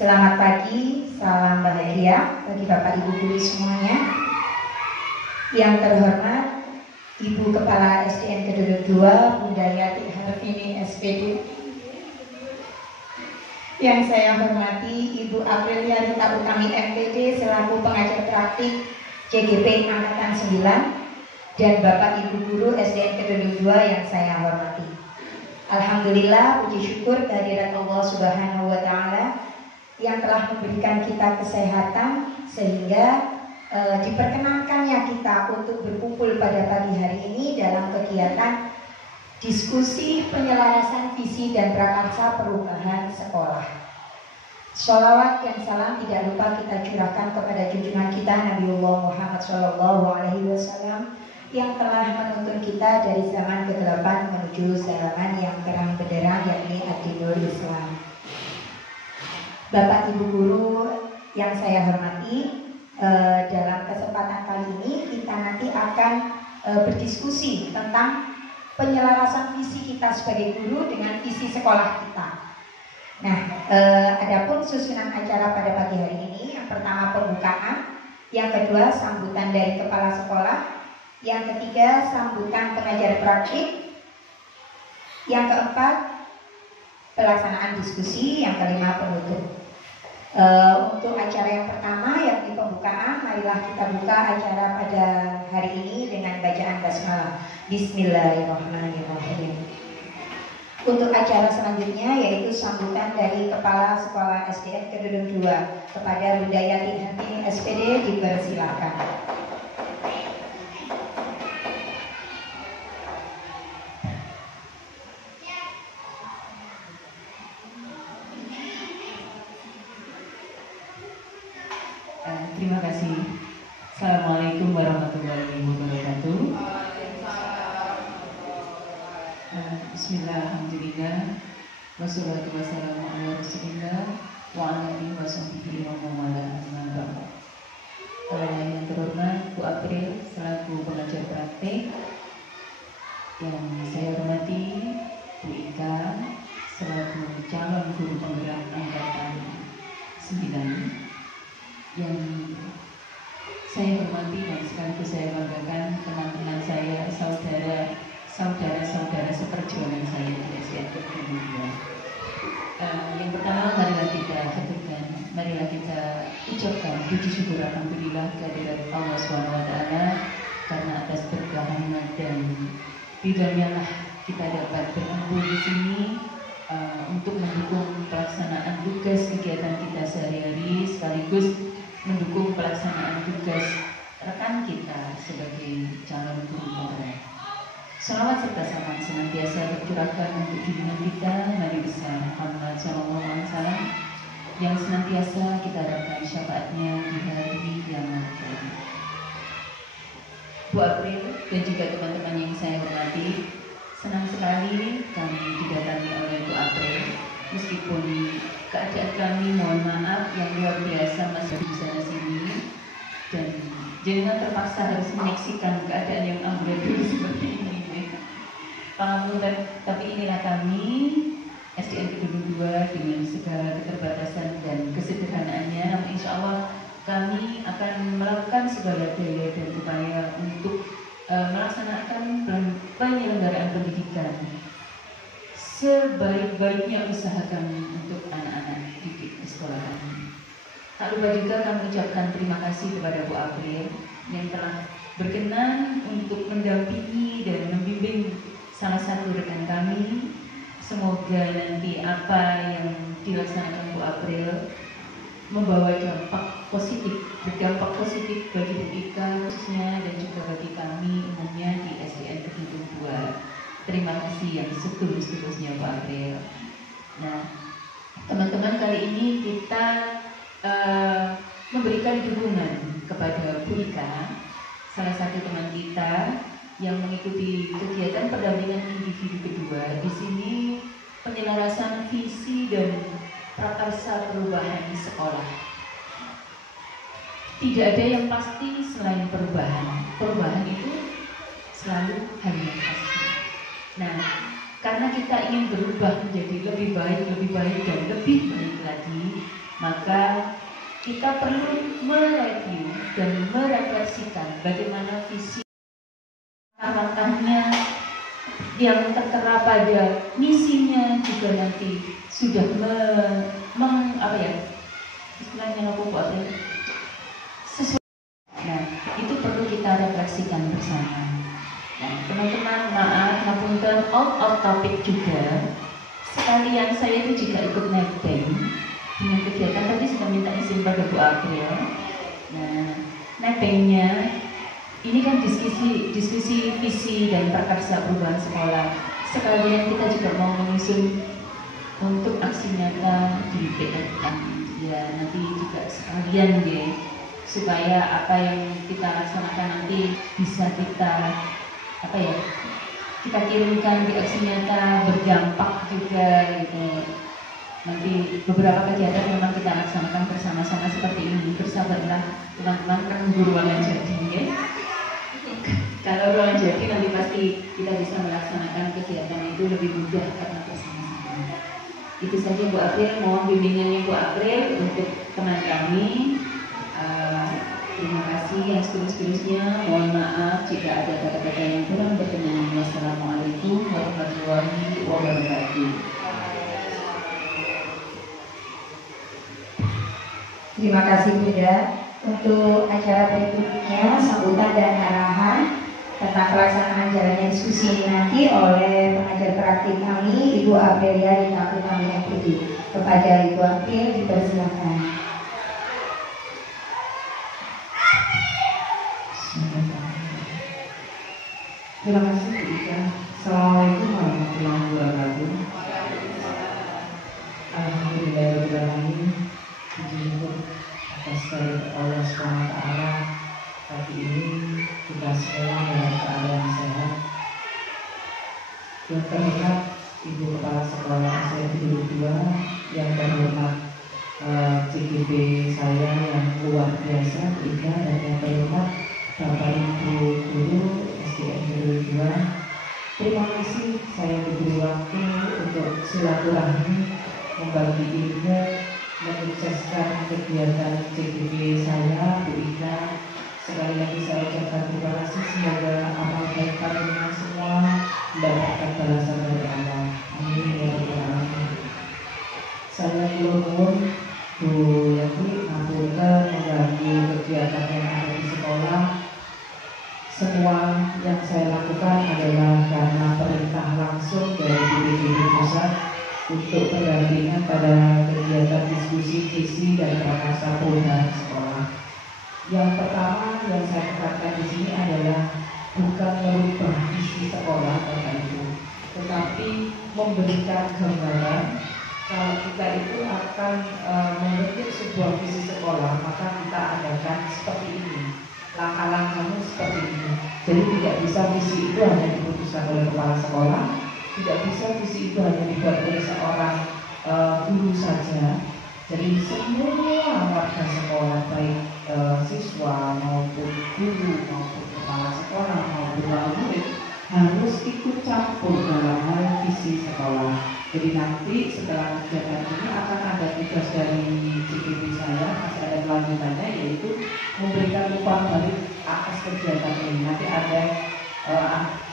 Selamat pagi, salam bahagia bagi Bapak Ibu guru semuanya. Yang terhormat Ibu Kepala SDN Keduduk 2 Bunda Yati Harvini SPD. Yang saya hormati Ibu Aprilia Rita Utami MPD selaku pengajar praktik CGP Angkatan 9 dan Bapak Ibu guru SDN Keduduk 2 yang saya hormati. Alhamdulillah, puji syukur kehadirat Allah Subhanahu wa Ta'ala yang telah memberikan kita kesehatan sehingga diperkenankannya kita untuk berkumpul pada pagi hari ini dalam kegiatan diskusi penyelarasan visi dan prakarsa perubahan sekolah. Sholawat dan salam tidak lupa kita curahkan kepada junjungan kita Nabiullah Muhammad SAW yang telah menuntun kita dari zaman kegelapan menuju zaman yang terang benderang, yakni ad-dinul Islam. Bapak Ibu guru yang saya hormati, dalam kesempatan kali ini kita nanti akan berdiskusi tentang penyelarasan visi kita sebagai guru dengan visi sekolah kita. Nah, adapun susunan acara pada pagi hari ini, yang pertama pembukaan, yang kedua sambutan dari kepala sekolah, yang ketiga sambutan pengajar praktik, yang keempat pelaksanaan diskusi, yang kelima penutup. Untuk acara yang pertama yakni pembukaan, marilah kita buka acara pada hari ini dengan bacaan basmalah. Bismillahirrahmanirrahim. Untuk acara selanjutnya yaitu sambutan dari Kepala Sekolah SDN Keduduk 2 kepada Bunda Yati Harvini SPD, dipersilakan. Terima kasih. Assalamualaikum warahmatullahi wabarakatuh. Bismillah, alhamdulillah, wassalatu wassalamu ala rasulillah wa ala alihi wa sahbihi wa man wala. Yang terhormat Bu April selaku pengajar praktik, yang saya hormati Bu Ika selaku calon guru penggerak angkatan 9, yang saya hormati dan sekaligus saya banggakan teman-teman saya, saudara-saudara seperjuangan saya di SDN Keduduk 2. Yang pertama, marilah kita haturkan, marilah kita ucapkan puji syukur alhamdulillah kehadirat Allah SWT karena atas berkah rahmat dan ridhonya kita dapat berkumpul di sini untuk mendukung pelaksanaan tugas kegiatan kita sehari-hari sekaligus mendukung pelaksanaan tugas rekan kita sebagai calon guru penggerak. Salawat serta salam senantiasa tercurahkan untuk junjungan kita Nabi besar Muhammad SAW yang senantiasa kita harapkan syafaatnya di hari kiamat. Bu April dan juga teman-teman yang saya hormati, senang sekali kami didatangi oleh Bu April meskipun keadaan kami mohon maaf yang luar biasa masih di sana sini dan jenengan terpaksa harus menyaksikan keadaan yang amburadul seperti ini. Tapi inilah kami SDN Keduduk 2 dengan segala keterbatasan dan kesederhanaannya, namun insya Allah kami akan melakukan segala daya dan upaya untuk melaksanakan penyelenggaraan pendidikan sebaik-baiknya usaha kami untuk anak-anak didik di sekolah kami. Tak lupa juga kami ucapkan terima kasih kepada Bu April yang telah berkenan untuk mendampingi dan membimbing salah satu rekan kami. Semoga nanti apa yang dilaksanakan Bu April membawa dampak positif, berdampak positif bagi Bu Ika khususnya dan juga bagi kami umumnya di SDN Keduduk 2. Terima kasih yang setulus-tulusnya Bu April. Nah, teman-teman, kali ini kita memberikan dukungan kepada Bu Ika, salah satu teman kita yang mengikuti kegiatan pendampingan individu kedua. Di sini penyelarasan visi dan prakarsa perubahan sekolah. Tidak ada yang pasti selain perubahan. Perubahan itu selalu hal yang pasti. Nah, karena kita ingin berubah menjadi lebih baik dan lebih baik lagi, Maka kita perlu mereview dan merefleksikan bagaimana visi langkahnya yang tertera pada misinya juga nanti sudah istilahnya sesuai. Nah, itu perlu kita refleksikan bersama. Nah, teman-teman, maaf, ngapunten out of topic juga. Sekalian saya itu juga ikut nebeng dengan kegiatan, tapi sudah minta izin pada Bu April. Nah, nebengnya ini kan diskusi visi dan prakarsa perubahan sekolah. Sekalian kita juga mau menyusun untuk aksi nyata di PFM. Ya, nanti juga sekalian deh, supaya apa yang kita laksanakan nanti bisa kita kita kirimkan di aksi nyata, berdampak juga gitu. Nanti beberapa kegiatan memang kita laksanakan bersama-sama seperti ini. Bersabarlah teman-teman, kan ruangan jadi ya. Kalau ruangan jadi nanti pasti kita bisa melaksanakan kegiatan itu lebih mudah karena bersama-sama. Itu saja Bu April, mohon bimbingannya Bu April untuk teman kami. Terima kasih yang seterusnya. Mohon maaf jika ada kata-kata yang kurang berkenan. Wassalamualaikum warahmatullahi wabarakatuh. Terima kasih Bunda. Untuk acara berikutnya, sambutan dan arahan tentang pelaksanaan jalannya diskusi ini nanti oleh pengajar praktik kami, Ibu Aprilia di Kampung kami yang Putih. Kepada Ibu April dipersilakan. Terima kasih Bu Ika. Assalamualaikum warahmatullahi wabarakatuh. Alhamdulillahirrahmanirrahim. Puji syukur atas kehadirat Allah SWT. Pagi ini kita semua dalam keadaan sehat. Yang terhormat Ibu Kepala Sekolah SDN 2, yang terhormat CGP saya yang luar biasa Bu Ika, dan yang terhormat Bapak Ibu Guru SDN 2. Terima kasih saya diberi waktu untuk silaturahmi, membagi ilmu, menyukseskan kegiatan CGP saya, Bu Ika. Sekali lagi saya ucapkan terima kasih. Semoga amal baik kalian semua mendapatkan balasan dari Allah. Amin ya rabbal alamin. Saya nuwun Bu Yati ngapunten mengganggu kegiatan yang ada di sekolah. Semua yang saya lakukan adalah karena perintah langsung dari BPD Pusat untuk pendampingan pada kegiatan diskusi visi dan prakarsa perubahan sekolah. Yang pertama yang saya katakan di sini adalah bukan merubah visi sekolah Bapak Ibu, tetapi memberikan gambaran kalau kita itu akan membentuk sebuah visi sekolah, maka kita adakan seperti ini. Langkah-langkahnya seperti ini. Jadi tidak bisa visi itu hanya diputuskan oleh kepala sekolah, tidak bisa visi itu hanya dibuat oleh seorang guru saja. Jadi semua warga sekolah, baik siswa maupun guru maupun kepala sekolah maupun wali murid harus ikut campur dalam hal visi sekolah. Jadi nanti setelah kegiatan ini akan ada tugas dari CGP saya, masih ada kelanjutannya, yaitu memberikan upah balik atas kegiatan ini. Nanti ada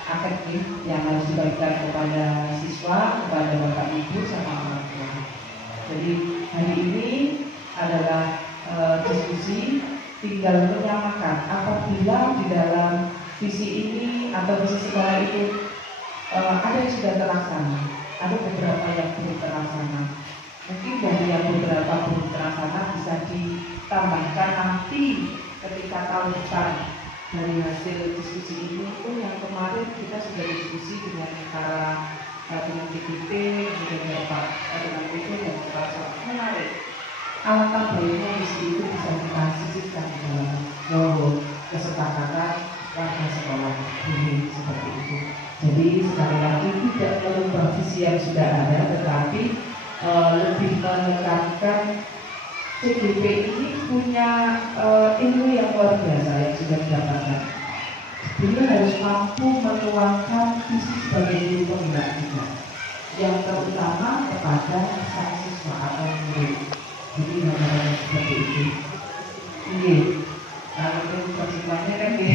akademik yang harus diberikan kepada siswa, kepada bapak ibu sama orang tua. Jadi hari ini adalah diskusi, tinggal menyamakan apabila di dalam visi ini atau visi sekolah itu ada yang sudah terlaksana, ada beberapa yang belum terlaksana. Mungkin dari yang beberapa belum terlaksana bisa ditambahkan nanti ketika tahun depan. Dari hasil diskusi ini pun yang kemarin kita sudah diskusi dengan para dengan CGP, dengan Pak dengan PP dan Pak menarik. Alangkah baiknya visi itu bisa kita sisipkan dalam kesepakatan warga sekolah ini seperti itu. Jadi sekali lagi tidak merubah visi yang sudah ada, tetapi lebih menekankan CGP ini punya ilmu yang luar biasa yang sudah didapatkan. Beliau harus mampu menuangkan visi sebagai guru pembina juga, yang terutama kepada sang siswa atau murid. Jadi gambaran seperti itu. Ini kalau itu konsekuensinya kan ini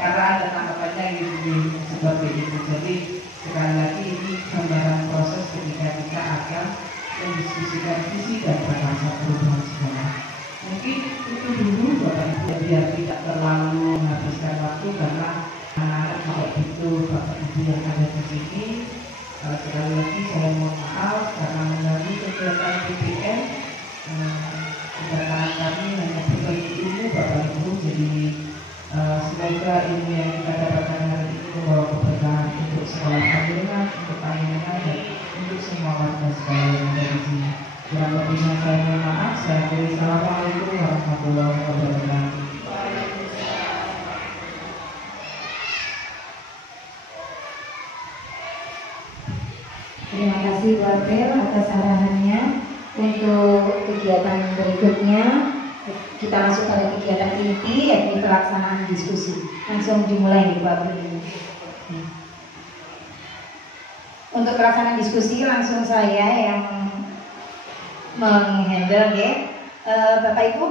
karena ada tanggapannya gitu seperti itu. Jadi sekali lagi ini gambaran proses ketika kita akan mendiskusikan visi dan bahasa perubahan sekolah. Mungkin itu dulu Bapak Ibu biar tidak terlalu menghabiskan waktu karena anak-anak kalau itu Bapak Ibu yang ada di sini. Sekali lagi saya mohon maaf karena mengganggu kegiatan PPN. Kedatangan kami hanya berbagi ilmu Bapak Ibu. Jadi semoga ilmu yang kita dapatkan hari ini membawa keberkahan untuk sekolah Panjenengan, untuk Panjenengan dan untuk semua warga sekolah yang ada di sini. Kurang lebihnya saya mohon maaf. Saya akhiri. Assalamualaikum warahmatullahi wabarakatuh. Terima kasih Bu April atas arahannya. Untuk kegiatan berikutnya kita masuk pada kegiatan inti, yakni pelaksanaan diskusi. Langsung dimulai nih Bu April. Untuk pelaksanaan diskusi langsung saya yang menghandle ya. Bapak Ibu,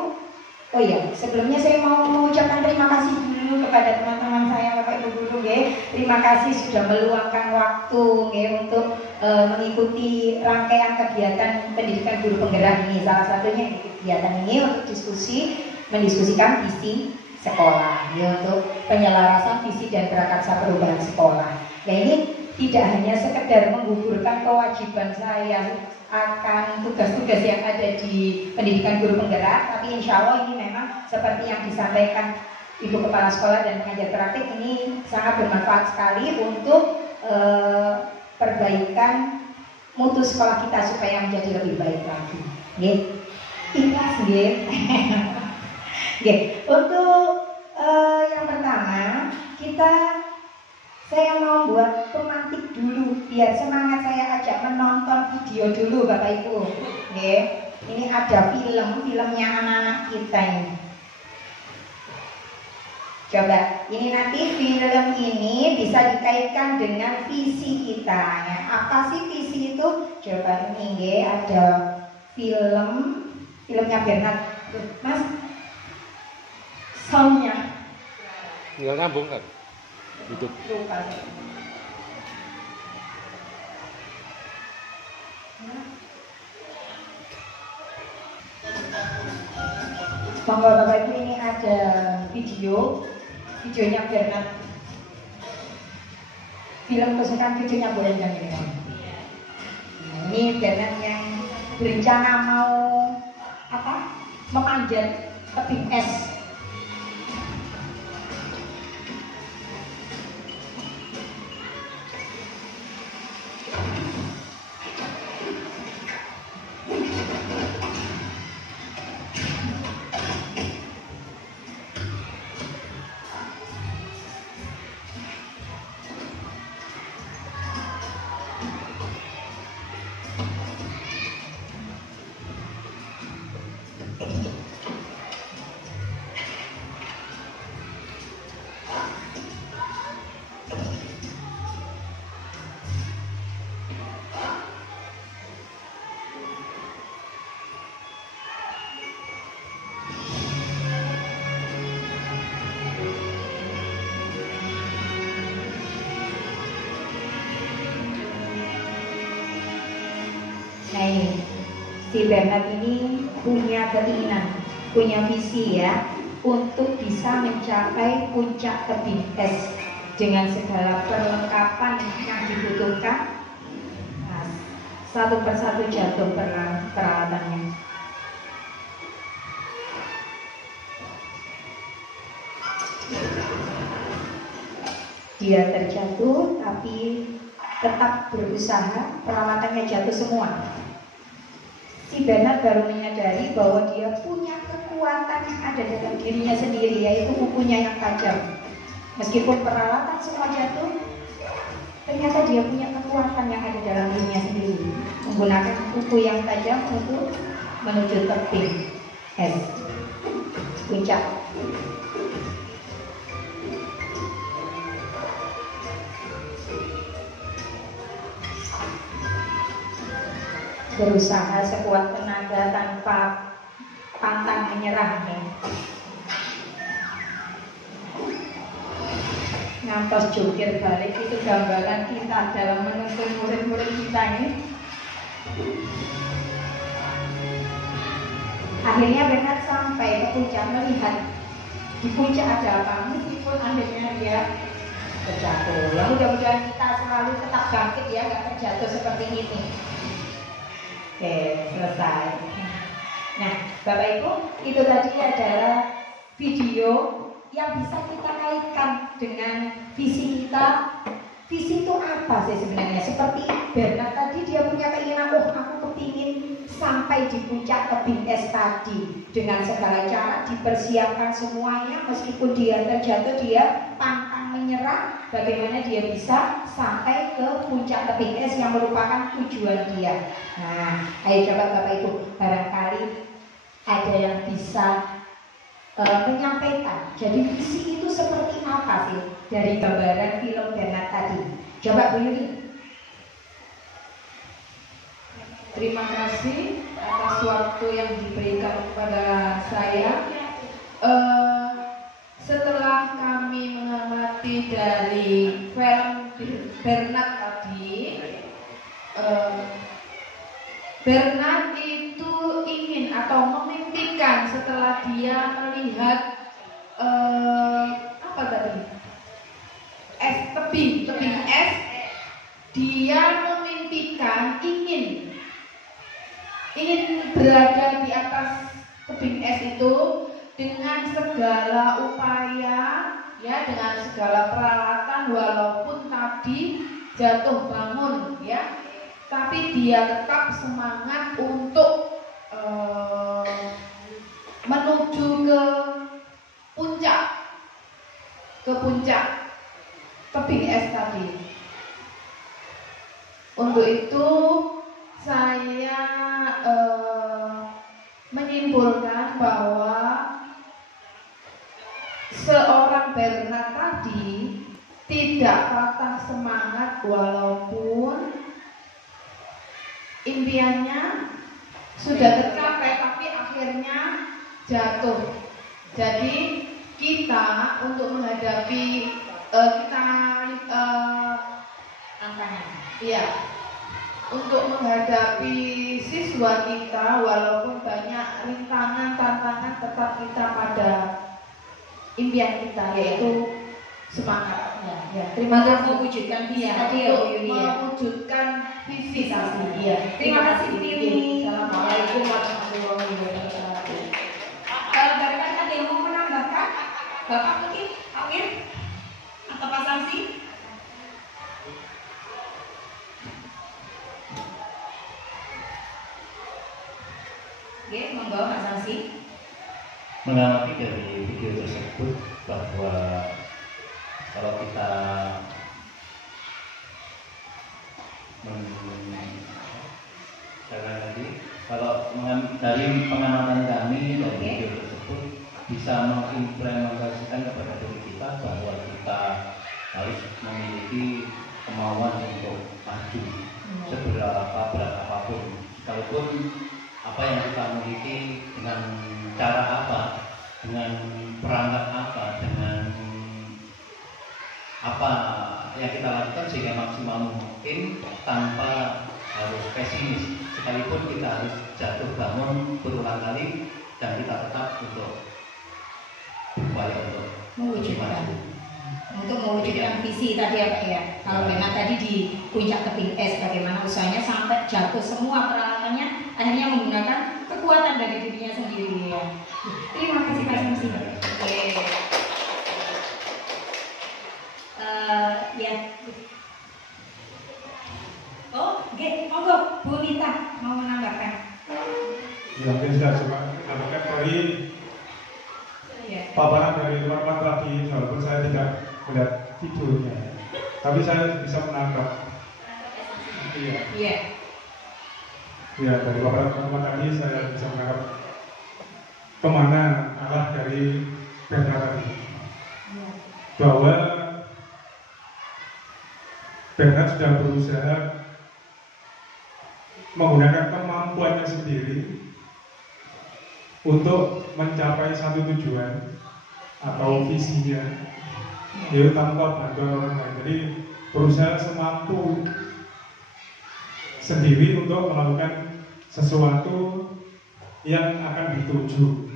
oh iya, sebelumnya saya mau mengucapkan terima kasih dulu kepada teman-teman saya Bapak Ibu guru ya. Terima kasih sudah meluangkan waktu ya untuk mengikuti rangkaian kegiatan pendidikan guru penggerak ini. Salah satunya kegiatan ini untuk mendiskusikan visi sekolah ya, untuk penyelarasan visi dan prakarsa perubahan sekolah. Nah ini tidak hanya sekedar menggugurkan kewajiban saya akan tugas-tugas yang ada di pendidikan guru penggerak, tapi insya Allah ini memang seperti yang disampaikan Ibu Kepala Sekolah dan pengajar praktik, ini sangat bermanfaat sekali untuk perbaikan mutu sekolah kita supaya menjadi lebih baik lagi. Ikhlas Untuk yang pertama saya mau buat pemantik dulu biar semangat. Saya ajak menonton video dulu Bapak Ibu. Ini ada filmnya anak-anak kita ini. Coba, ini nanti film ini bisa dikaitkan dengan visi kita ya. Apa sih visi itu? Coba ini ada filmnya Bernard. Mas, soundnya nggak nyambung kan? Hidup. Lupa. Monggo Bapak Ibu, ini ada videonya Bernard. Film kesukaan videonya Bu Endang ini. Ini Bernard yang berencana mau memanjat tebing es. Nah ini, si Bernard ini punya keinginan, punya visi ya, untuk bisa mencapai puncak tebing es dengan segala perlengkapan yang dibutuhkan. Nah, satu persatu jatuh peralatannya. Dia terjatuh tapi tetap berusaha, peralatannya jatuh semua. Si Bernard baru menyadari bahwa dia punya kekuatan yang ada dalam dirinya sendiri, yaitu kukunya yang tajam. Meskipun peralatan semua jatuh, ternyata dia punya kekuatan yang ada dalam dirinya sendiri, menggunakan kuku yang tajam untuk menuju tebing es, puncak. berusaha sekuat tenaga tanpa pantang menyerah ya. Ngantos jungkir balik itu gambaran kita dalam menuntun murid-murid kita ini. Akhirnya Bernard sampai ke puncak, melihat di puncak ada apa, meskipun akhirnya dia terjatuh. Ya mudah-mudahan kita selalu tetap bangkit ya, gak terjatuh seperti ini. Oke, selesai. Nah, Bapak Ibu, itu tadi adalah video yang bisa kita kaitkan dengan visi kita. Visi itu apa sih sebenarnya? Seperti Bernard tadi, dia punya keinginan, aku kepingin sampai di puncak tebing es tadi. Dengan segala cara dipersiapkan semuanya, meskipun dia terjatuh, dia pantang menyerah. Bagaimana dia bisa sampai ke puncak tebing es yang merupakan tujuan dia. Nah, ayo coba Bapak Ibu, barangkali ada yang bisa menyampaikan. Jadi visi itu seperti apa sih dari gambaran film Bernard tadi? Coba Bu Yuni. Terima kasih atas waktu yang diberikan kepada saya. Setelah kami mengamati dari film Bernard tadi, Bernard itu ingin atau memimpikan setelah dia melihat apa tadi? Tebing es, dia memimpikan ingin berada di atas tebing es itu dengan segala upaya, ya, dengan segala peralatan, walaupun tadi jatuh bangun, ya, tapi dia tetap semangat untuk menuju ke puncak tebing es tadi. Untuk itu saya menyimpulkan bahwa seorang Bernard tadi tidak patah semangat walaupun impiannya sudah tercapai tapi akhirnya jatuh. Jadi kita untuk menghadapi untuk menghadapi siswa kita, walaupun banyak rintangan, tantangan, tetap kita pada impian kita, yaitu semangat. Ya, terima kasih mewujudkan visi tadi ya Bu Yuni. Mewujudkan visi tadi. Ya. Terima kasih Bu Yuni. Assalamualaikum warahmatullahi wabarakatuh. Barangkali ada yang mau menambahkan? Bapak mungkin, Pak Wir atau Pak Samsi? Oke, monggo Pak Samsi. Mengamati dari video tersebut bahwa kalau kita dari pengamatan kami dari video tersebut bisa mengimplementasikan kepada diri kita bahwa kita harus memiliki kemauan untuk maju seberapa berat apapun, sekalipun apa yang kita miliki, dengan cara apa, dengan perangkat apa, dengan apa yang kita lakukan sehingga maksimal mungkin tanpa harus pesimis, sekalipun kita harus jatuh bangun berulang kali dan kita tetap untuk berupaya untuk mewujudkan visi tadi ya Pak ya. Kalau dengan tadi di puncak tebing es, bagaimana usahanya sampai jatuh semua peralatannya, akhirnya menggunakan kekuatan dari dirinya sendiri ya. Terima kasih Pak Samsi. Oke. Ya. Oke, monggo Bu Lita mau menambahkan. Ya, mungkin saya coba menambahkan dari paparan dari teman-teman tadi, walaupun saya tidak melihat videonya, tapi saya bisa menangkap. Iya. Ya, dari paparan teman-teman tadi saya bisa menangkap kemana arah dari Bernard tadi, bahwa Bernard sudah berusaha menggunakan kemampuannya sendiri untuk mencapai satu tujuan atau visinya, yaitu tanpa bantuan orang lain. Jadi berusaha semampu sendiri untuk melakukan sesuatu yang akan dituju.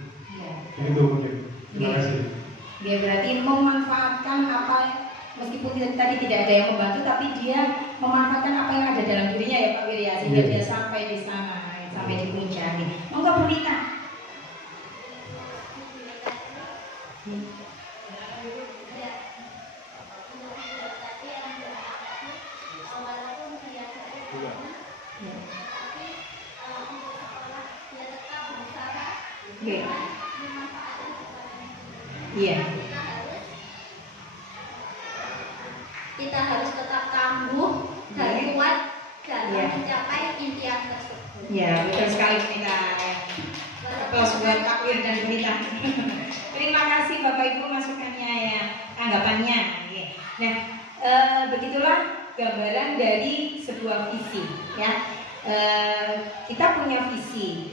Itu mungkin. Terima kasih. Dia berarti memanfaatkan apa, meskipun tadi tidak ada yang membantu, tapi dia memanfaatkan apa yang ada dalam dirinya ya Pak Wirya, sehingga dia sampai di sana, sampai di puncak. Monggo Bu Nita. Iya. Kita harus tetap tangguh dan kuat dalam mencapai impian tersebut. Ya, betul sekali kita. Aplaus buat Pak Wir dan Bunita. Terima kasih Bapak Ibu masukannya ya, tanggapannya. Nah, begitulah gambaran dari sebuah visi ya. Kita punya visi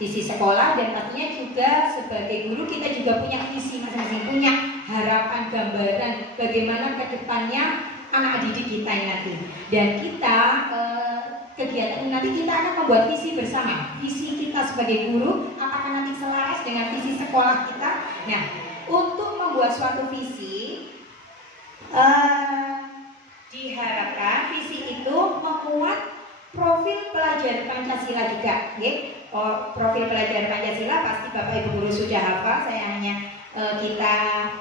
sekolah, dan pastinya juga sebagai guru kita juga punya visi masing-masing, punya harapan gambaran bagaimana kedepannya anak didik kita nanti. Dan kita kegiatan nanti kita akan membuat visi bersama, visi kita sebagai guru apakah nanti selaras dengan visi sekolah kita. Nah, untuk membuat suatu visi diharapkan visi itu memuat profil pelajar Pancasila juga, profil pelajar Pancasila pasti Bapak Ibu guru sudah hafal. Saya hanya kita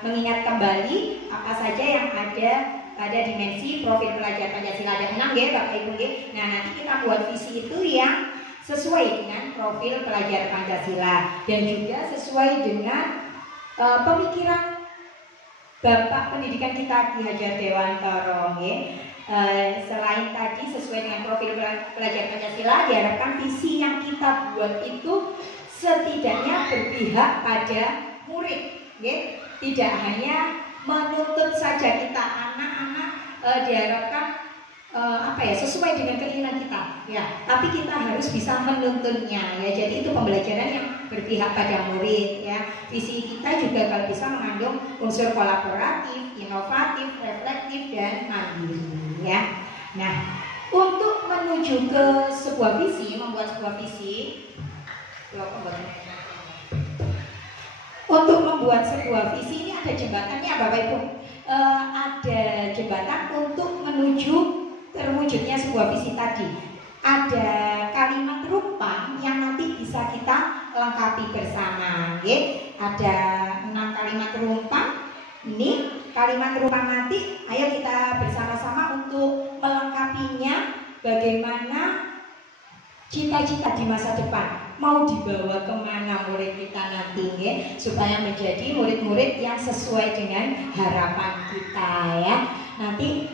mengingat kembali apa saja yang ada pada dimensi profil pelajar Pancasila. Ada 6 Bapak Ibu. Nah, nanti kita buat visi itu yang sesuai dengan profil pelajar Pancasila dan juga sesuai dengan pemikiran Bapak Pendidikan kita Ki Hajar Dewantara. Selain tadi sesuai dengan profil pelajar Pancasila, diharapkan visi yang kita buat itu setidaknya berpihak pada murid, tidak hanya menuntut saja kita anak-anak, diharapkan sesuai dengan keinginan kita, ya. Tapi kita harus bisa menuntunnya, ya. Jadi itu pembelajaran yang berpihak pada murid, ya. Visi kita juga kalau bisa mengandung unsur kolaboratif, inovatif, reflektif, dan mandiri. Ya, nah untuk menuju ke sebuah visi, membuat sebuah visi, untuk membuat sebuah visi ini ada jembatannya Bapak Ibu, ada jembatan untuk menuju terwujudnya sebuah visi tadi. Ada kalimat rumpang yang nanti bisa kita lengkapi bersama, ada 6 kalimat rumpang. Ini kalimat rumpang nanti, ayo kita bersama-sama untuk melengkapinya. Bagaimana cita-cita di masa depan, mau dibawa kemana murid kita nanti, supaya menjadi murid-murid yang sesuai dengan harapan kita, ya. Nanti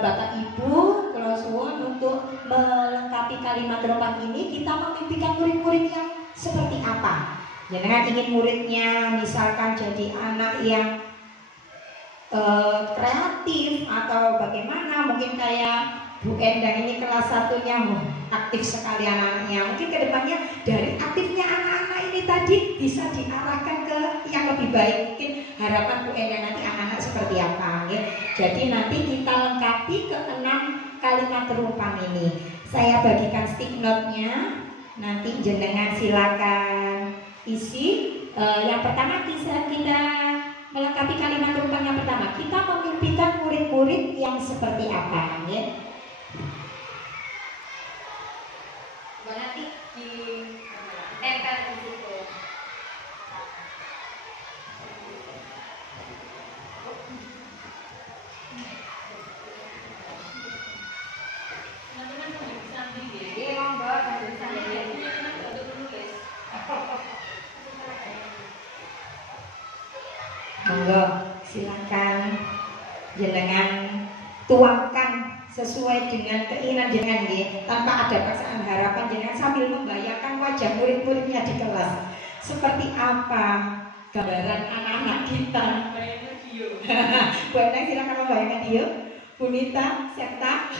Bapak Ibu kalau suwun untuk melengkapi kalimat rumpang ini, kita memimpikan murid-murid yang seperti apa. Jangan ingin muridnya misalkan jadi anak yang kreatif atau bagaimana, mungkin kayak Bu Endang ini kelas 1-nya aktif sekali anak-anaknya. Mungkin kedepannya dari aktifnya anak-anak ini tadi bisa diarahkan ke yang lebih baik. Mungkin harapan Bu Endang nanti anak-anak seperti apa, ya. Jadi nanti kita lengkapi ke 6 kalimat rumpang ini. Saya bagikan stick note-nya, nanti jenengan silakan isi. Yang pertama kita melengkapi kalimat rumpang yang pertama, kita memimpikan murid-murid yang seperti apa, ya. Nanti di tempel di situ. Teman-teman sambil disambil ya. Iya, monggo sambil disambil ya. Untuk menulis. Monggo, silakan jenengan tuangkan sesuai dengan keinginan jenengan, tanpa ada paksaan harapan. Jenengan sambil membayangkan wajah murid-muridnya di kelas seperti apa gambaran anak-anak kita. Bu Endang silakan membayangkan dia. Bu Nita, serta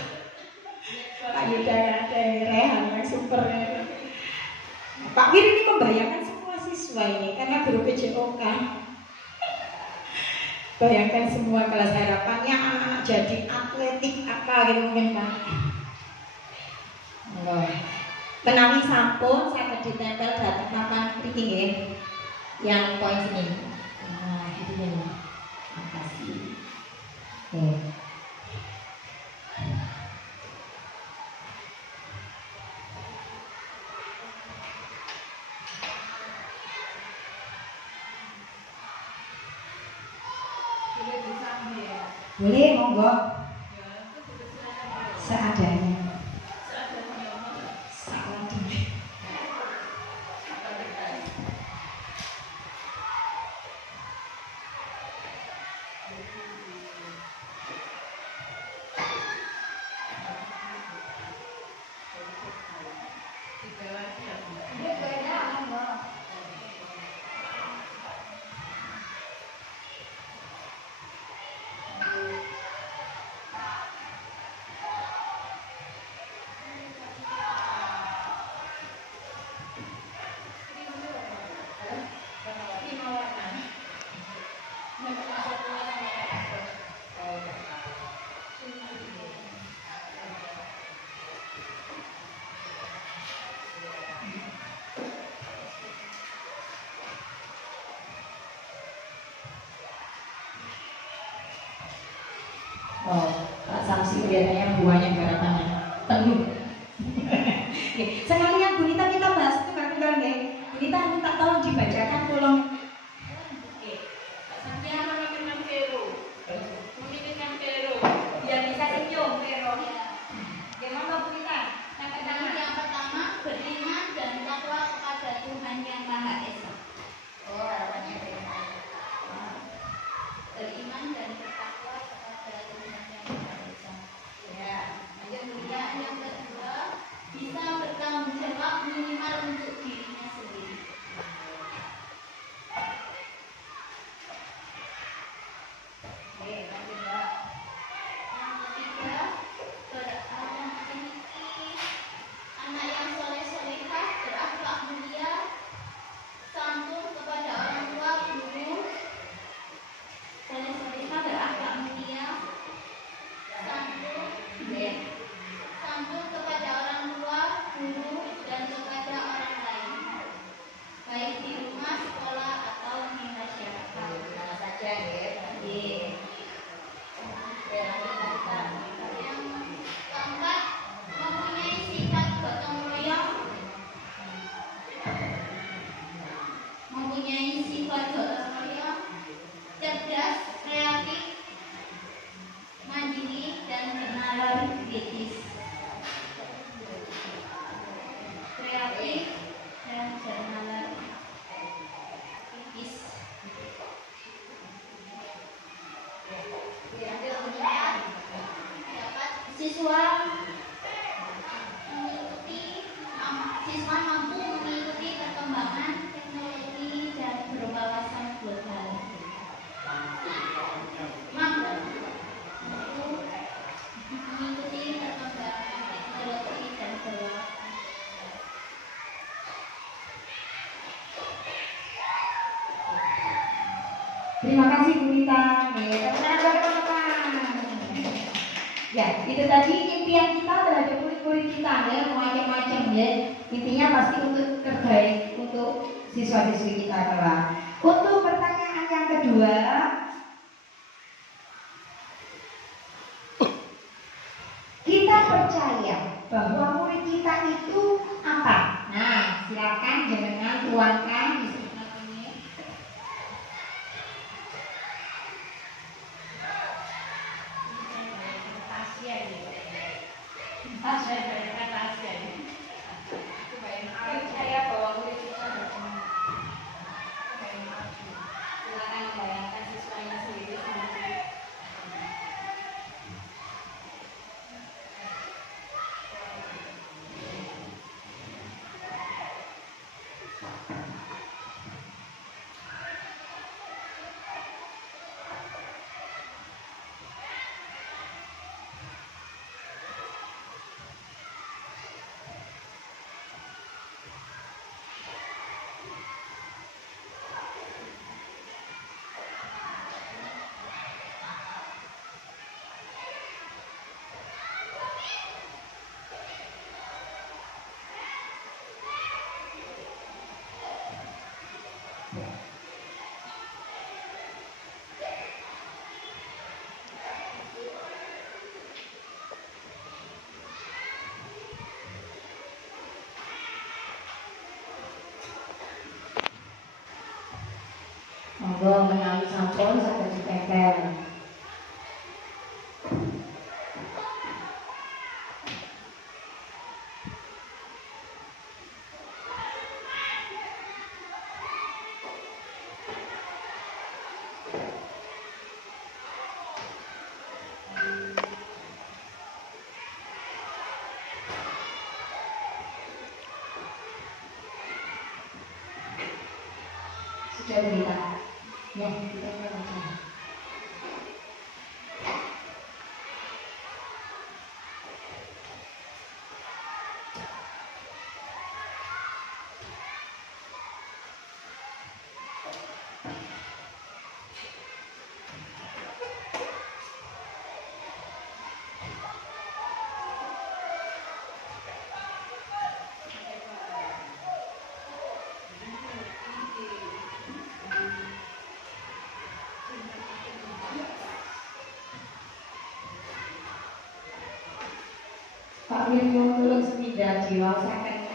Pak Yuda, ada Rehan yang super. Pak Wir ini membayangkan semua siswa ini karena guru PJOK. Bayangkan semua kelas, harapannya anak-anak jadi atletik apa gitu mungkin Pak. Menawi sampun saya ditempel datang papan priki nggih. Yang poin sini. Nah, gitu ya. Makasih. Boleh, monggo. Seadanya. Pak Samsi kelihatannya buahnya garatannya penuh. Sekalian Bu Nita kita bahas itu kan nggih. Bu Nita minta tolong dibacakan tolong. Biar bisa senyum Vero. Gimana Bu Nita? Yang pertama, beriman dan takwa kepada Tuhan yang Maha Esa. Oh, harapannya Beriman dan bertakwa kepada Tuhan yang Maha Esa. ya. Kemudian yang kedua, bisa bertanggung jawab minimal untuk dirinya sendiri. Yang ketiga, memiliki anak yang soleh-solehah, berakhlak mulia, santun kepada orang tua, guru, soleh-solehah, berakhlak mulia, santun kepada orang tua, guru, dan kepada orang lain, baik di rumah, sekolah, atau di masyarakat. Mana saja ya. Yang keempat, mempunyai sifat gotong royong, cerdas, kreatif, mandiri, dan bernalar kritis. Kreatif dan bernalar kritis. Dapat siswa mampu mengikuti perkembangan teknologi dan berwawasan global. Mampu mengikuti perkembangan teknologi dan berwawasan. Terima kasih Bu Nita. Ya, itu tadi impian kita terhadap murid-murid kita ya, macam-macam ya. Intinya pasti untuk terbaik untuk siswa-siswi kita kelak. Untuk pertanyaan yang kedua, kita percaya bahwa murid kita itu apa? Nah, silakan jangan tuangkan di sebelah ini. Saya bawa murid kita silakan bayangkan siswanya sendiri. menempel. Sudah berita, ya kita baca. Pak Wiryo turun sepeda jiwa saya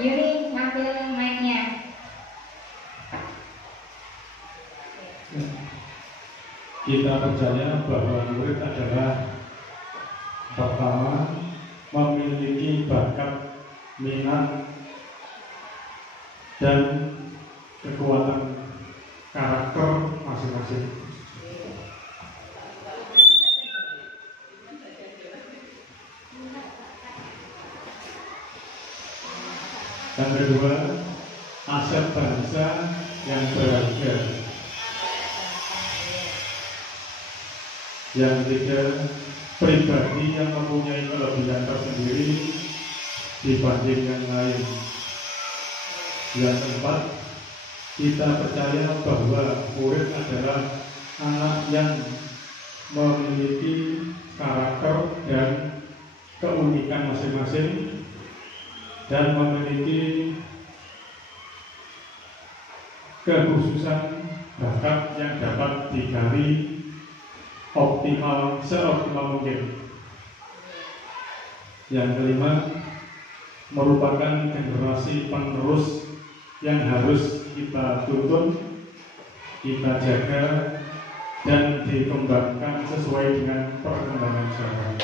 Yuri ngambil mic-nya. Kita percaya bahwa murid adalah pertama memiliki bakat, minat, dan kekuatan karakter masing-masing. Dan kedua, aset bangsa yang berharga. Yang ketiga, pribadi yang mempunyai kelebihan tersendiri dibanding yang lain. Yang keempat, kita percaya bahwa murid adalah anak yang memiliki karakter dan keunikan masing-masing dan memiliki kekhususan bakat yang dapat digali optimal seoptimal mungkin. Yang kelima, merupakan generasi penerus yang harus kita tuntun, kita jaga, dan dikembangkan sesuai dengan perkembangan zaman.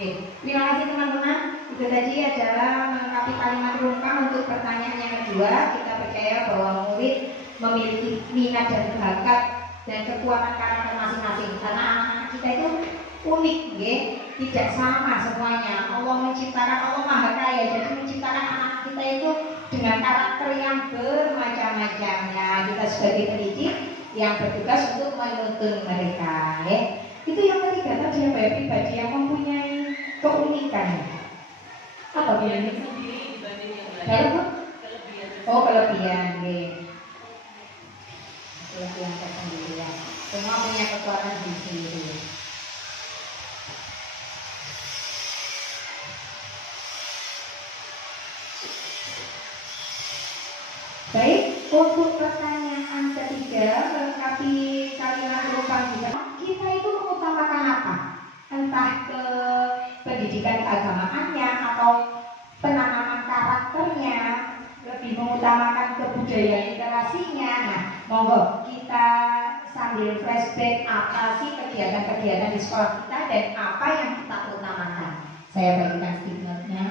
Oke, terima kasih teman-teman. Itu tadi adalah melengkapi kalimat rungkang untuk pertanyaan yang kedua. Kita percaya bahwa murid memiliki minat dan bakat dan kekuatan karakter masing-masing. Karena anak-anak kita itu unik, ya, tidak sama semuanya. Allah menciptakan, Allah Maha Kaya, jadi menciptakan anak kita itu dengan karakter yang bermacam-macam. Nah, kita sebagai pendidik yang bertugas untuk menuntun mereka, ya. Itu yang ketiga tadi, apa ya, pribadi yang mempunyai keunikan. Apa biasanya sendiri dibanding yang lain? Kelebihan. Oh, kelebihan, ya. Kelebihan tersendiri, ya. Semua punya kekuatan sendiri. Baik, untuk pertanyaan ketiga melengkapi kalimat rungkang juga. Kita itu mengutamakan apa? Entah ke pendidikan keagamaannya atau penanaman karakternya, lebih mengutamakan kebudayaan literasinya. Nah, monggo kita sambil flashback apa sih kegiatan-kegiatan di sekolah kita dan apa yang kita utamakan. Saya bagikan stikernya.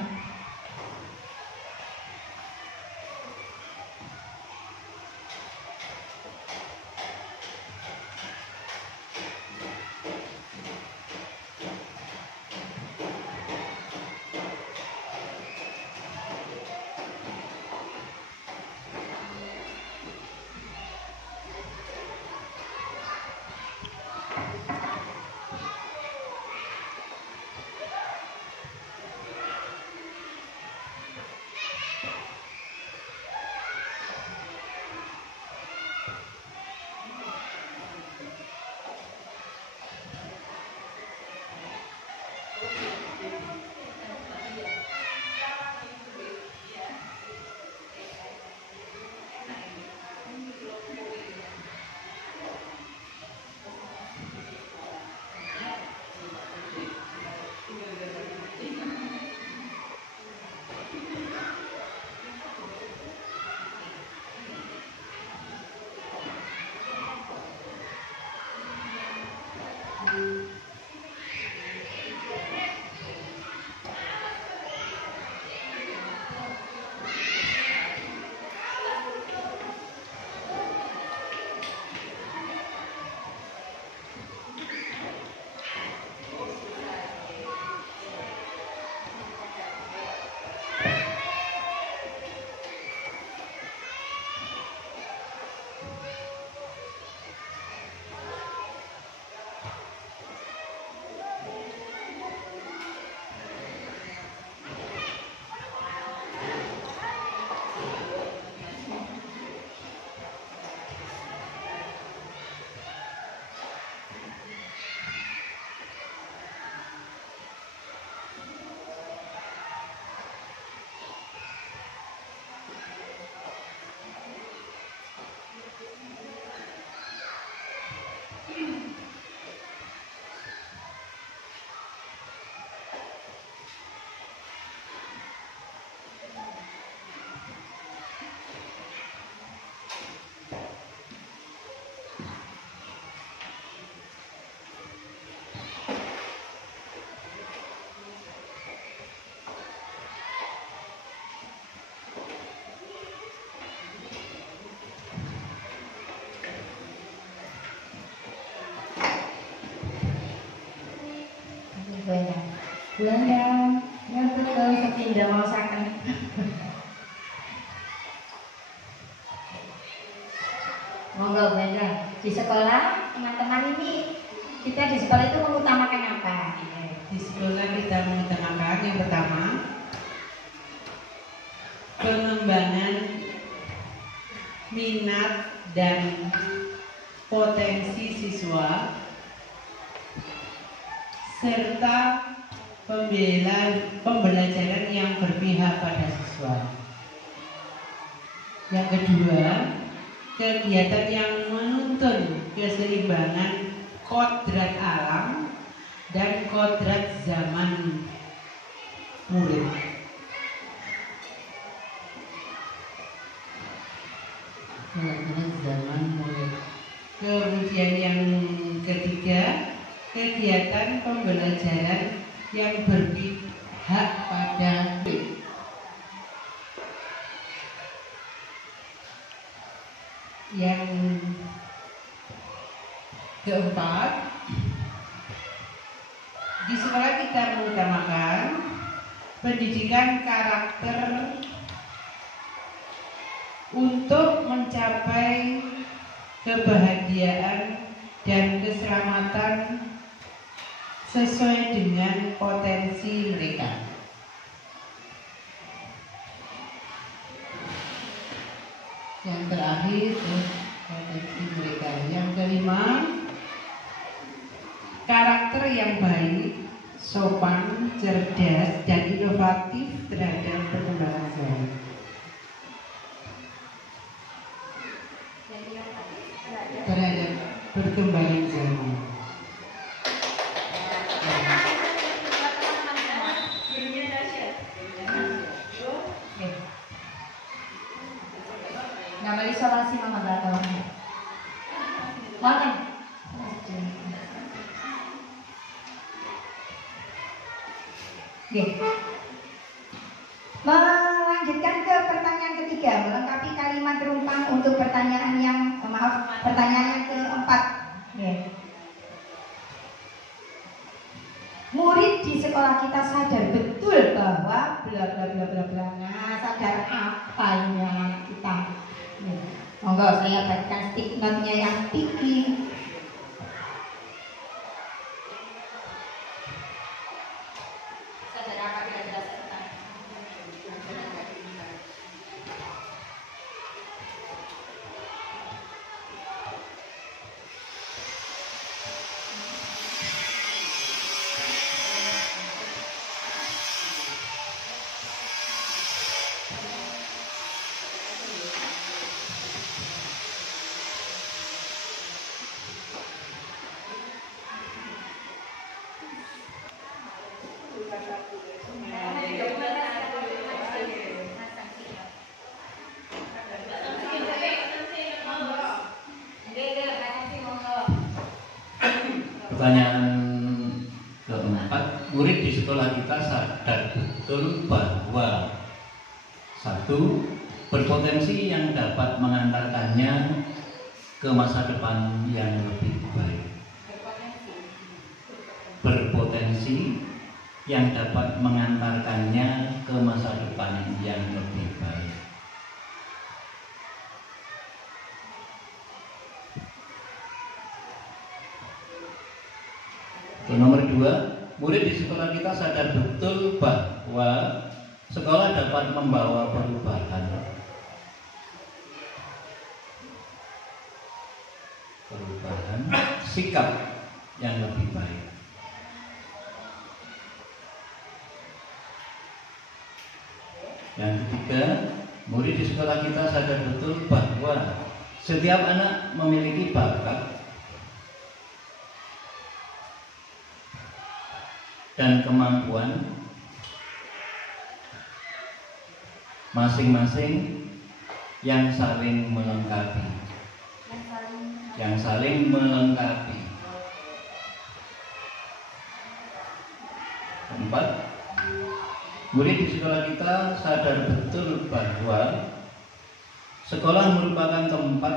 Belanda untuk ke sepindah masakan. Monggo Belanda. Di sekolah teman-teman ini kita di sekolah itu mengutamakan apa? Di sekolah kita mengutamakan yang pertama pengembangan minat dan potensi siswa serta pembelajaran yang berpihak pada siswa. Yang kedua, kegiatan yang menuntun keseimbangan kodrat alam dan kodrat zaman murid. Kodrat zaman murid. Kemudian yang ketiga, kegiatan pembelajaran yang berpihak pada yang keempat, di sekolah kita mengutamakan pendidikan karakter untuk mencapai kebahagiaan dan keselamatan sesuai dengan potensi mereka. Yang terakhir, potensi mereka. Yang kelima, karakter yang baik, sopan, cerdas, dan inovatif terhadap perkembangan zaman. Terhadap perkembangan zaman. Nama isolasi mama gak tahu. Makan. Oke. Melanjutkan ke pertanyaan ketiga, melengkapi kalimat rumpang untuk pertanyaan yang pertanyaan yang keempat. Oke. Murid di sekolah kita sadar betul bahwa bla bla bla bla bla. Nah, sadar apanya kita? Monggo saya bacakan sticknotnya yang picky. Sadar apa kira-kira tentang? Pertanyaan keempat, murid di sekolah kita sadar betul bahwa satu, berpotensi yang dapat mengantarkannya ke masa depan yang lebih baik. Berpotensi yang dapat mengantarkannya ke masa depan yang lebih baik. Nomor dua, murid di sekolah kita sadar betul bahwa sekolah dapat membawa perubahan sikap yang lebih baik. Yang ketiga, murid di sekolah kita sadar betul bahwa setiap anak memiliki bakat dan kemampuan masing-masing yang saling melengkapi. Keempat, murid di sekolah kita sadar betul bahwa sekolah merupakan tempat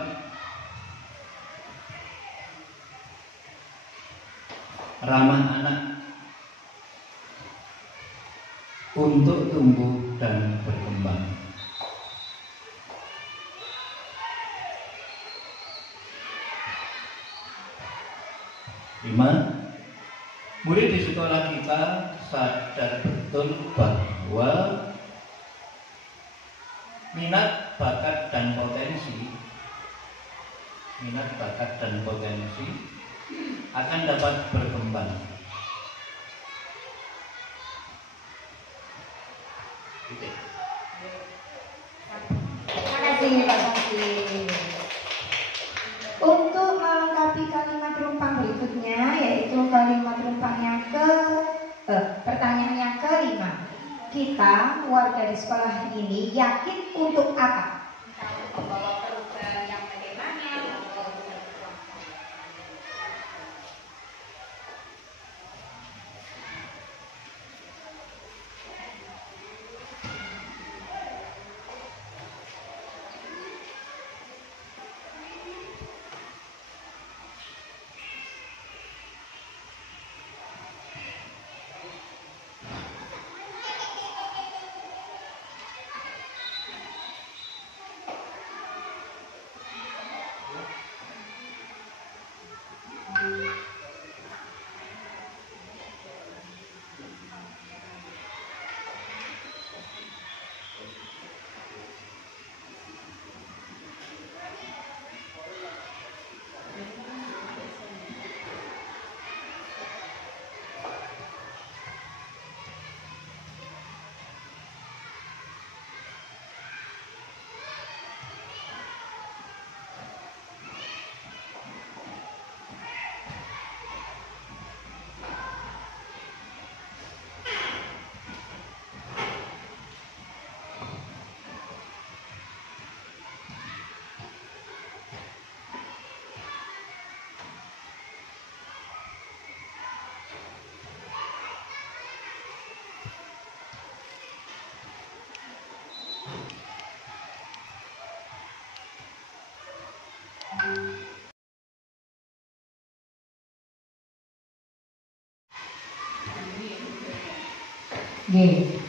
ramah anak untuk tumbuh dan berkembang. 5. Murid di sekolah kita sadar betul bahwa minat, bakat, dan potensi akan dapat berkembang. Terima kasih Pak Santi. Untuk melengkapi kalimat rumpang berikutnya, yaitu kalimat rumpang yang pertanyaan yang kelima. Kita warga di sekolah ini yakin untuk apa? Untuk membawa perubahan yang bagaimana?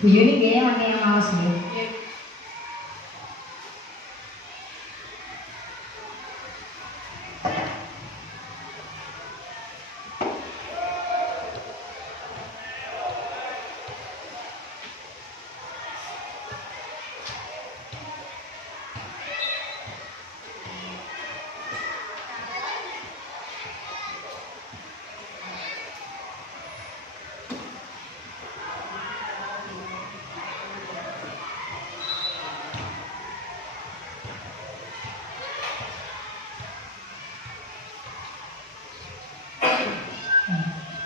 Bu Yuni kayaknya pakai yang males nih.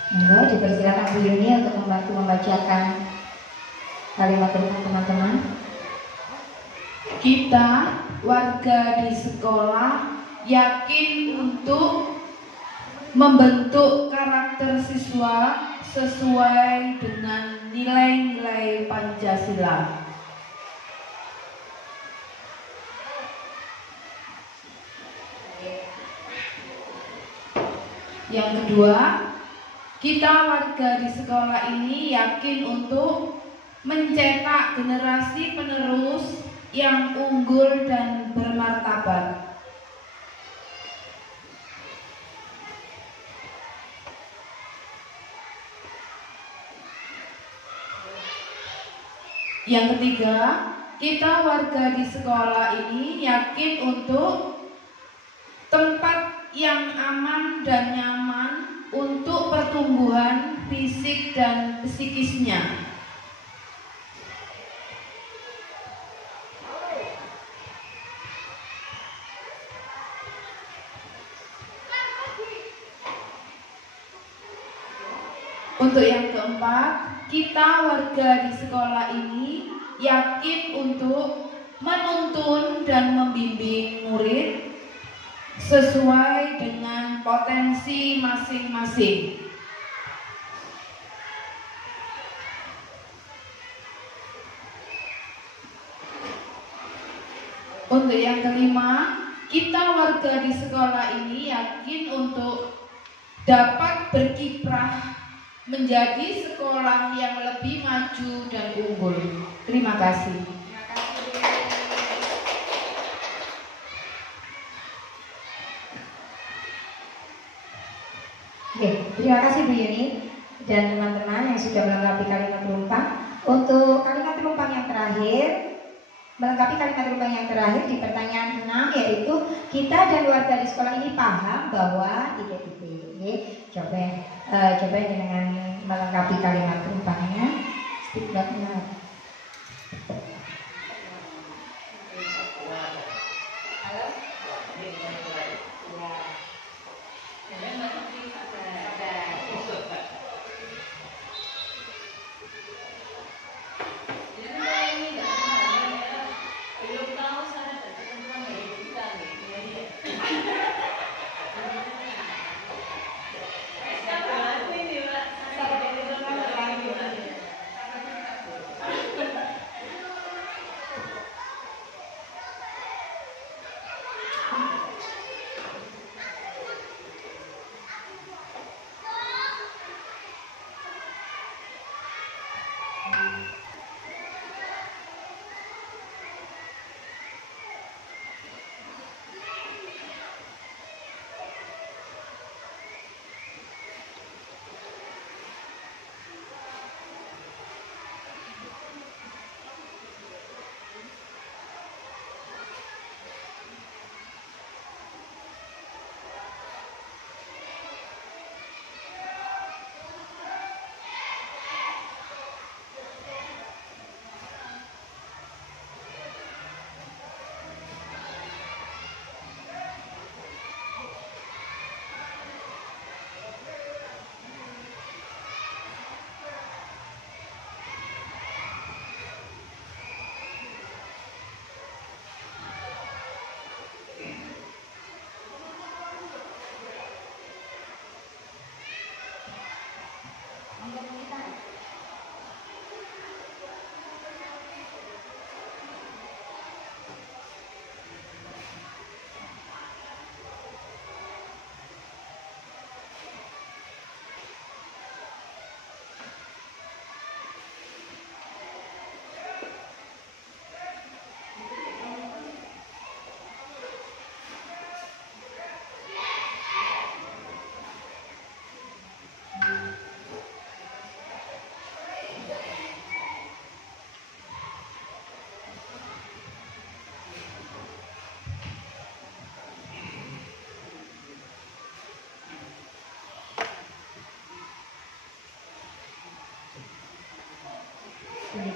Monggo dipersilakan Bu Yuni untuk membantu membacakan kalimat rumpang teman-teman. Kita warga di sekolah yakin untuk membentuk karakter siswa sesuai dengan nilai-nilai Pancasila. Yang kedua, kita warga di sekolah ini yakin untuk mencetak generasi penerus yang unggul dan bermartabat. Yang ketiga, kita warga di sekolah ini yakin untuk tempat yang aman dan nyaman untuk pertumbuhan fisik dan psikisnya. Untuk yang keempat, kita warga di sekolah ini yakin untuk menuntun dan membimbing murid sesuai dengan potensi masing-masing. Untuk yang kelima, kita warga di sekolah ini yakin untuk dapat berkiprah menjadi sekolah yang lebih maju maju dan unggul. Terima kasih. Oke, terima kasih Bu Yuni dan teman-teman yang sudah melengkapi kalimat penumpang. Untuk kalimat penumpang yang terakhir, melengkapi kalimat penumpang yang terakhir di pertanyaan 6, yaitu kita dan warga di sekolah ini paham bahwa titik-titik. Coba dengan melengkapi kalimat penumpangnya.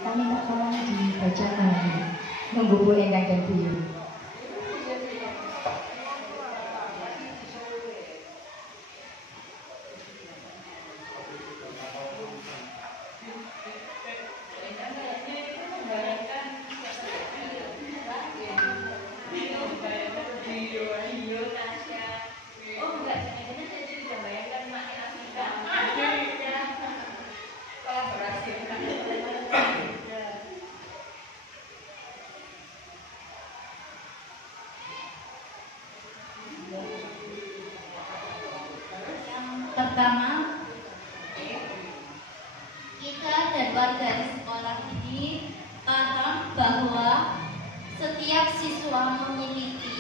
Kami minta tolong dibacakan nunggu Bu Endang dan Bu Yuni. Pertama, kita dan warga di sekolah ini paham bahwa setiap siswa memiliki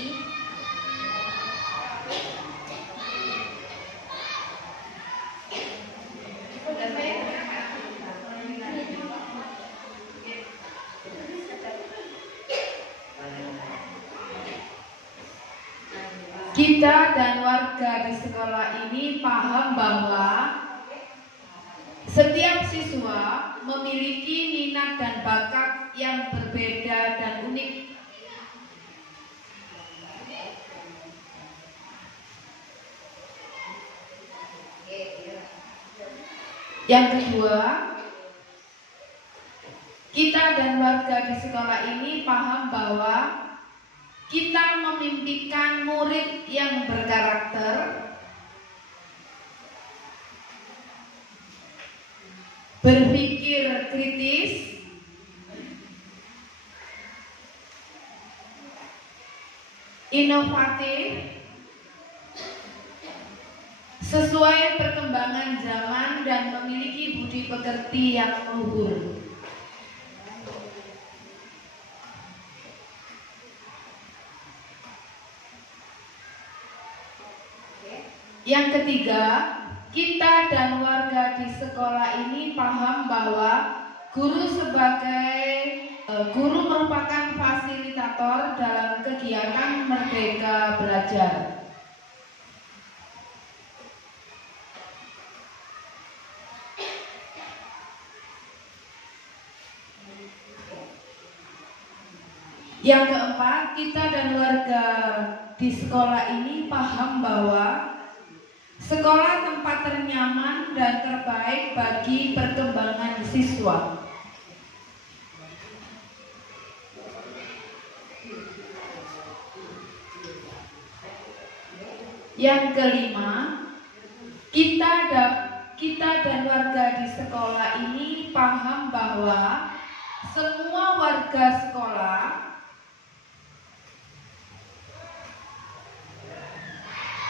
Kita dan warga di sekolah ini paham bahwa setiap siswa memiliki minat dan bakat yang berbeda dan unik. Yang kedua, kita dan warga di sekolah ini paham bahwa kita memimpikan murid yang berkarakter, berpikir kritis, inovatif, sesuai perkembangan zaman dan memiliki budi pekerti yang luhur. Yang ketiga, kita dan warga di sekolah ini paham bahwa guru merupakan fasilitator dalam kegiatan Merdeka Belajar. Yang keempat, kita dan warga di sekolah ini paham bahwa sekolah tempat ternyaman dan terbaik bagi perkembangan siswa. Yang kelima, kita dan warga di sekolah ini paham bahwa semua warga sekolah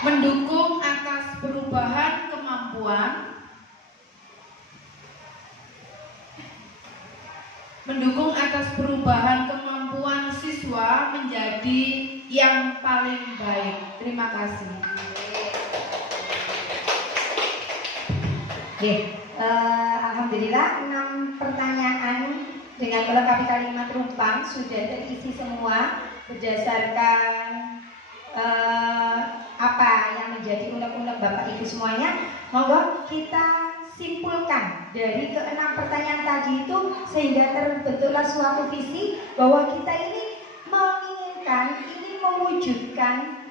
mendukung atas perubahan kemampuan siswa menjadi yang paling baik. Terima kasih. Alhamdulillah 6 pertanyaan dengan melengkapi kalimat rumpang sudah terisi semua berdasarkan apa yang menjadi unek-unek Bapak Ibu semuanya. Monggo kita simpulkan dari ke-6 pertanyaan tadi itu sehingga terbentuklah suatu visi bahwa kita ini ingin mewujudkan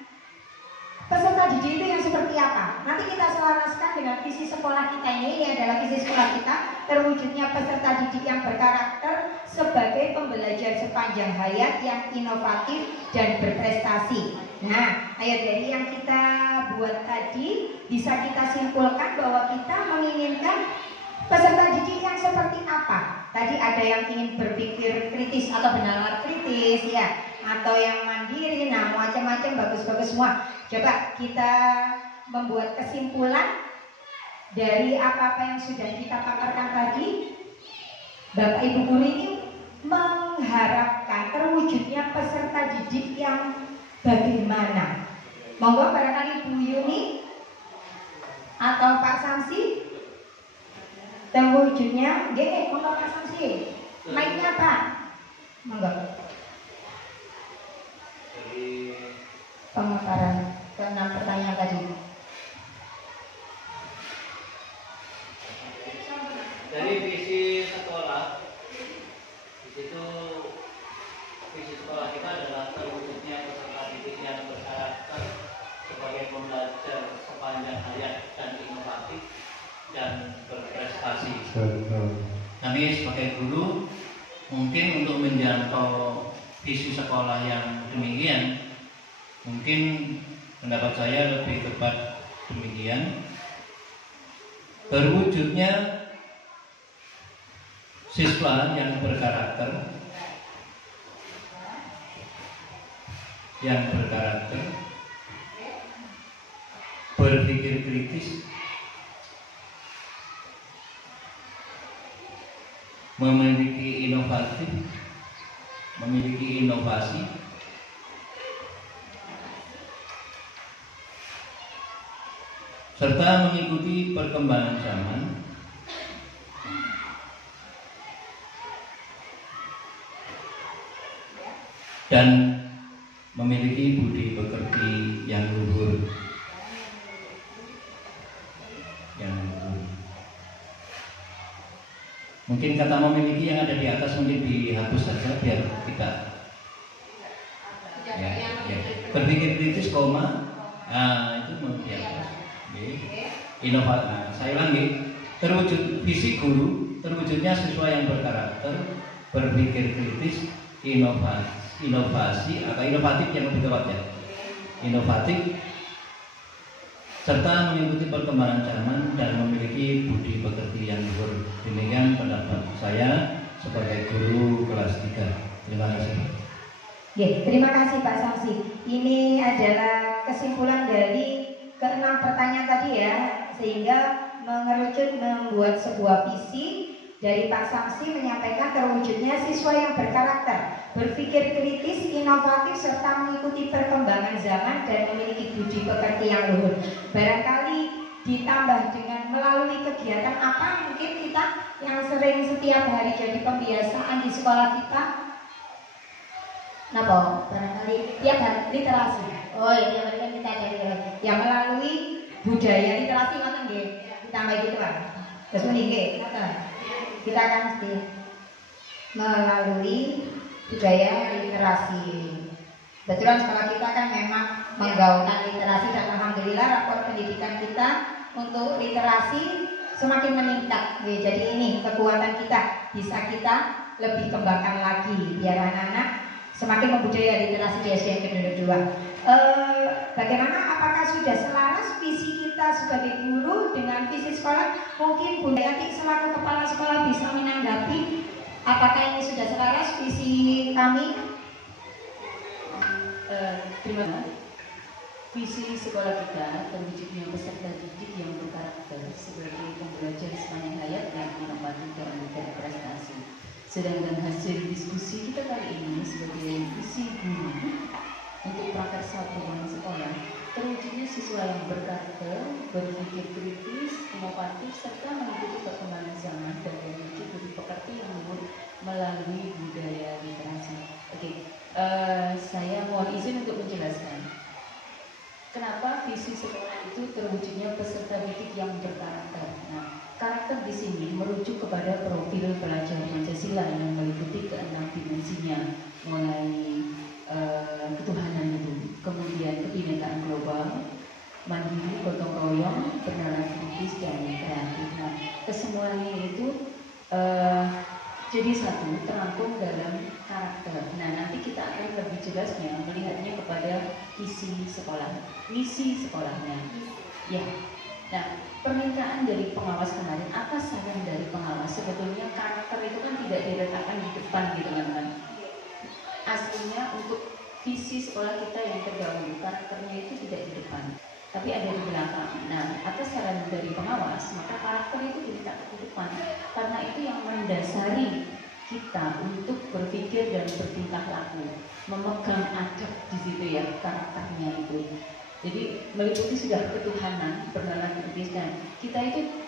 peserta didik itu yang seperti apa. Nanti kita selaraskan dengan visi sekolah kita ini adalah visi sekolah kita, terwujudnya peserta didik yang berkarakter sebagai pembelajar sepanjang hayat yang inovatif dan berprestasi. Nah, ayat dari yang kita buat tadi bisa kita simpulkan bahwa kita menginginkan peserta didik yang seperti apa. Tadi ada yang ingin berpikir kritis atau benar kritis ya, atau yang mandiri, nah macam-macam bagus-bagus semua. Coba kita membuat kesimpulan dari apa-apa yang sudah kita paparkan tadi. Bapak Ibu guru ini mengharapkan terwujudnya peserta didik yang bagaimana? Monggo barangkali Bu Yuni atau Pak Samsi. Terwujudnya, monggo Pak Samsi. Mic-nya Pak. Monggo. Pemaparan ke-6 pertanyaan tadi. Dari visi sekolah, di situ visi sekolah kita adalah terwujudnya peserta didik yang berkarakter sebagai pembelajar sepanjang hayat dan inovatif dan berprestasi. Kami sebagai guru mungkin untuk menjangkau visi sekolah yang demikian, mungkin pendapat saya lebih tepat demikian, berwujudnya siswa yang berkarakter, berpikir kritis, memiliki inovasi, serta mengikuti perkembangan zaman dan memiliki budi pekerti yang luhur. Mungkin kata memiliki yang ada di atas mungkin dihapus saja biar kita berpikir kritis, itu mau di atas. Inovasi. Nah, saya ulangi, terwujud visi guru, terwujudnya siswa yang berkarakter, berpikir kritis, inovasi atau inovatif yang lebih tepat ya, inovatif, serta mengikuti perkembangan zaman dan memiliki budi pekerti yang luhur. Demikian pendapat saya sebagai guru kelas 3. Terima kasih. Terima kasih Pak Samsi. Ini adalah kesimpulan dari ke-6 pertanyaan tadi ya, sehingga mengerucut membuat sebuah visi Dari Pak Samsi menyampaikan terwujudnya siswa yang berkarakter, berpikir kritis, inovatif, serta mengikuti perkembangan zaman dan memiliki budi pekerti yang luhur. Barangkali ditambah dengan melalui kegiatan apa mungkin kita yang sering setiap hari jadi pembiasaan di sekolah kita. Napa? Barangkali tiap hari literasi. Oh iya, tiap hari kan kita ada literasi. Ya melalui budaya literasi ngoten nggih. Ditambah gitu Pak. Terus meniki, kita akan mesti melalui budaya literasi. Betulan sekolah kita kan memang menggaungkan literasi dan alhamdulillah rapor pendidikan kita untuk literasi semakin meningkat. Jadi ini kekuatan kita, bisa kita lebih kembangkan lagi biar anak-anak semakin membudaya literasi di SDN Kediri 2. Bagaimana? Apakah sudah selaras visi kita sebagai guru dengan visi sekolah? Mungkin Bunda Yati selaku kepala sekolah bisa menanggapi. Apakah ini sudah selaras visi kami? Terima kasih. Visi sekolah kita terwujudnya peserta didik yang berkarakter sebagai pembelajar sepanjang hayat yang inovatif dan berprestasi. Sedangkan hasil diskusi kita kali ini sebagai visi guru untuk prakarsa perubahan sekolah terwujudnya siswa yang berkarakter, berpikir kritis, inovatif, serta mengikuti perkembangan zaman dan memiliki budi pekerti yang luhur melalui budaya literasi. Saya mohon izin untuk menjelaskan kenapa visi sekolah itu terwujudnya peserta didik yang berkarakter. Nah, karakter di sini merujuk kepada profil pelajar Pancasila yang meliputi keenam dimensinya, mulai ketuhanan itu, kemudian kebinekaan global, mandiri, gotong royong, bernalar kritis, dan kreatif. Nah, kesemuanya itu jadi satu, terangkum dalam karakter. Nah, nanti kita akan lebih jelasnya melihatnya kepada visi sekolah, misi sekolahnya. Ya. Nah, permintaan dari pengawas kemarin, apa saran dari pengawas? Sebetulnya karakter itu kan tidak diletakkan di depan gitu teman-teman. Aslinya untuk visi sekolah kita yang terdahulu, karakternya itu tidak di depan, tapi ada di belakang. Nah, atas saran dari pengawas, maka karakter itu diletakkan di depan, karena itu yang mendasari kita untuk berpikir dan bertingkah laku, memegang adab di situ ya, karakternya itu. Jadi meliputi sudah ketuhanan, bernalar kritis, dan kita itu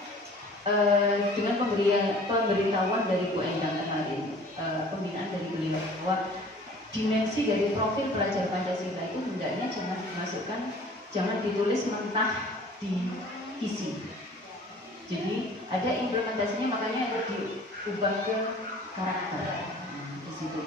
dengan pemberitahuan dari Bu Endang kemarin, pembinaan dari beliau bahwa dimensi dari profil pelajar Pancasila itu hendaknya jangan dimasukkan, jangan ditulis mentah di visi. Jadi ada implementasinya, makanya ada diubah ke karakter di situ.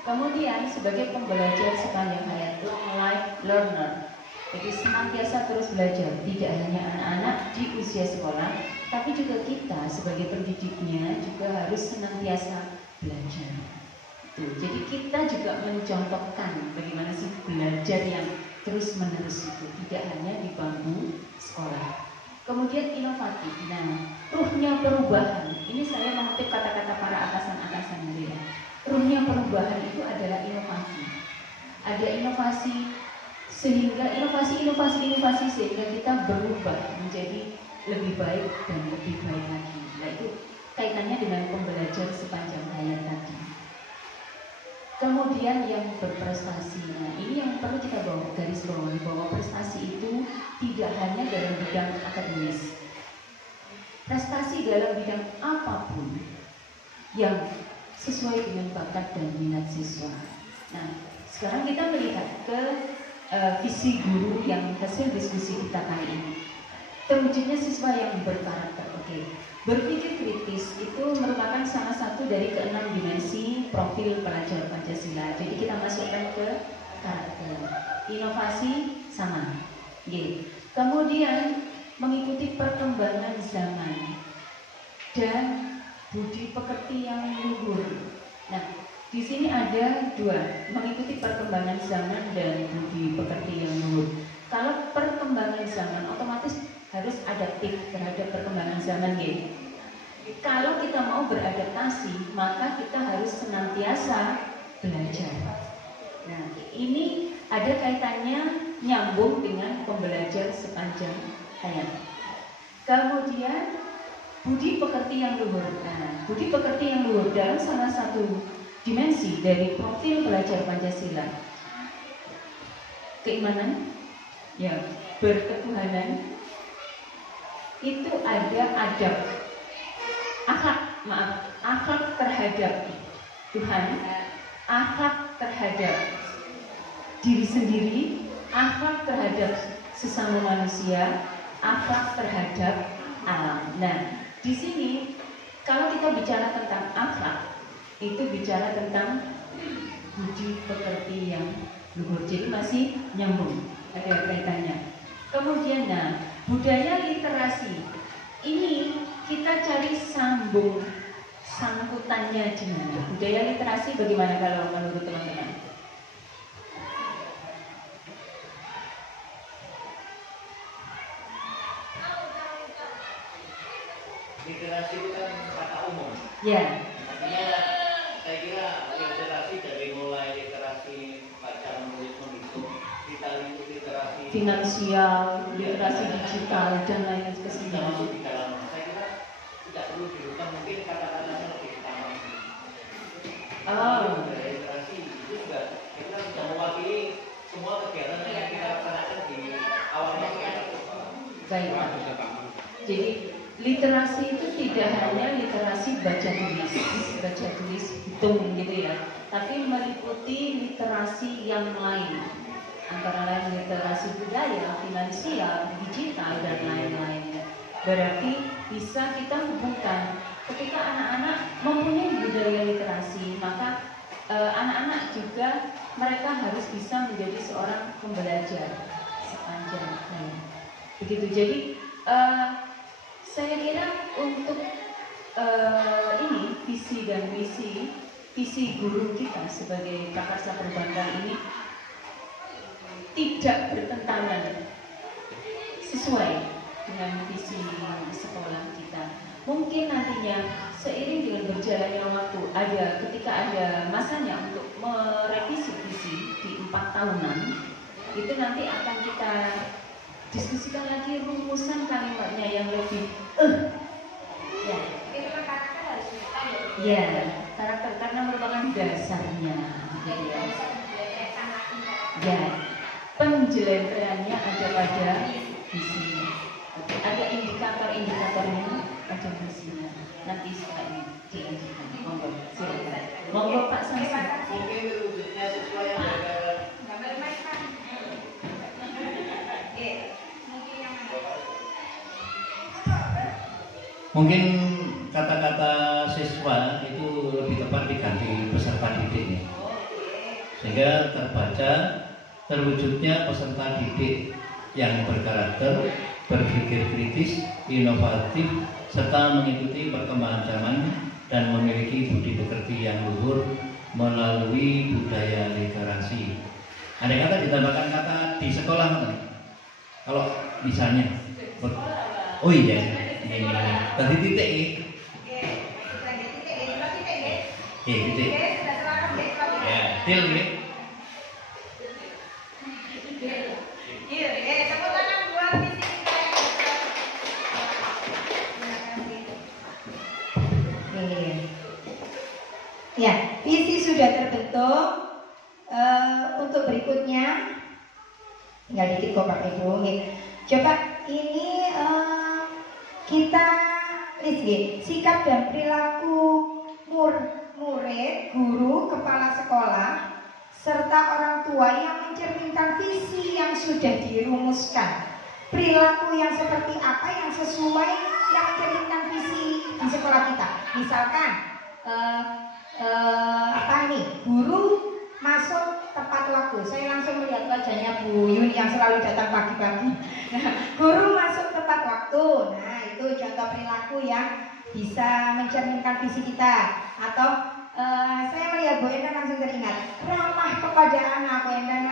Kemudian sebagai pembelajar sepanjang hayat, long life learner, jadi senantiasa terus belajar, tidak hanya anak-anak di usia sekolah, tapi juga kita sebagai pendidiknya juga harus senantiasa belajar. Jadi kita juga mencontohkan bagaimana sih belajar yang terus-menerus itu, tidak hanya di bangku sekolah. Kemudian inovatif. Nah, ruhnya perubahan. Ini saya mengutip kata-kata para atasan-atasan ya. Ruhnya perubahan itu adalah inovasi. Ada inovasi sehingga inovasi sehingga kita berubah menjadi lebih baik dan lebih baik lagi. Nah, itu kaitannya dengan pembelajar sepanjang hayat tadi. Kemudian yang berprestasi. Nah, ini yang perlu kita garis bawahi, bahwa prestasi itu tidak hanya dalam bidang akademis. Prestasi dalam bidang apapun yang sesuai dengan bakat dan minat siswa. Nah, sekarang kita melihat ke visi guru yang hasil diskusi kita kali ini. Terwujudnya siswa yang berkarakter. Berpikir kritis itu merupakan salah satu dari keenam dimensi profil pelajar Pancasila. Jadi kita masukkan ke karakter. Inovasi sama. Kemudian mengikuti perkembangan zaman dan budi pekerti yang luhur. Nah, di sini ada dua, mengikuti perkembangan zaman dan budi pekerti yang luhur. Kalau perkembangan zaman otomatis harus adaptif terhadap perkembangan zaman Kalau kita mau beradaptasi, maka kita harus senantiasa belajar. Nah, ini ada kaitannya nyambung dengan pembelajar sepanjang hayat. Kemudian budi pekerti yang luhur. Nah, budi pekerti yang luhur dalam salah satu dimensi dari profil belajar Pancasila. Keimanan, ya, berketuhanan, itu ada adab, akhlak terhadap Tuhan, akhlak terhadap diri sendiri, akhlak terhadap sesama manusia, akhlak terhadap alam. Nah, di sini kalau kita bicara tentang akhlak, itu bicara tentang budi pekerti yang luhur. Jadi masih nyambung, ada kaitannya. Kemudian, nah, budaya literasi ini kita cari sangkutannya gimana? Budaya literasi bagaimana kalau menurut teman-teman? Literasi itu kan kata umum. Ya. Artinya saya kira literasi dari mulai literasi baca menulis menghitung, literasi finansial, literasi digital dan lain sebagainya. Di dalam saya kira tidak perlu dirubah, mungkin kata-katanya lebih utama. Literasi itu juga kita sudah mewakili semua kegiatan yang kita laksanakan di awal masa. Baik. Jadi literasi itu tidak hanya literasi baca tulis, hitung gitu ya, tapi meliputi literasi yang lain, antara lain literasi budaya, finansial, digital dan lain-lain. Berarti bisa kita hubungkan ketika anak-anak mempunyai budaya literasi, maka anak-anak juga mereka harus bisa menjadi seorang pembelajar sepanjang hari. Begitu. Jadi saya kira untuk ini visi dan visi guru kita sebagai prakarsa perbankan ini tidak bertentangan, sesuai dengan visi sekolah kita. Mungkin nantinya seiring dengan berjalannya waktu, ketika ada masanya untuk merevisi visi di 4 tahunan, itu nanti akan kita diskusikan lagi rumusan kalimatnya yang lebih ya. Ya, karakter karena merupakan dasarnya gitu ya. Ya, penjelasannya ada pada visinya. Ada indikator-indikatornya pada visinya. Nanti setelah ini dilanjutkan. Monggo, silakan. Monggo Pak Samsi. Mungkin wujudnya sesuai yang mungkin kata-kata siswa itu lebih tepat diganti peserta didiknya, sehingga terbaca terwujudnya peserta didik yang berkarakter, berpikir kritis, inovatif, serta mengikuti perkembangan zaman dan memiliki budi pekerti yang luhur melalui budaya literasi. Andai kata ditambahkan kata di sekolah, kalau misalnya, oh iya. Tadi titik ini. Titik. Ya, til ini. Ya, visi sudah terbentuk. Untuk berikutnya, tinggal dikit kok Pak Ibu. Coba ini kita lihat sikap dan perilaku murid, guru, kepala sekolah, serta orang tua yang mencerminkan visi yang sudah dirumuskan. Perilaku yang seperti apa yang sesuai yang mencerminkan visi di sekolah kita. Misalkan guru masuk tepat waktu. Saya langsung melihat wajahnya Bu Yuni yang selalu datang pagi-pagi. Guru masuk tepat waktu. Nah, itu contoh perilaku yang bisa mencerminkan visi kita. Atau saya melihat Bu Endang langsung teringat ramah kepada anak. Bu Endang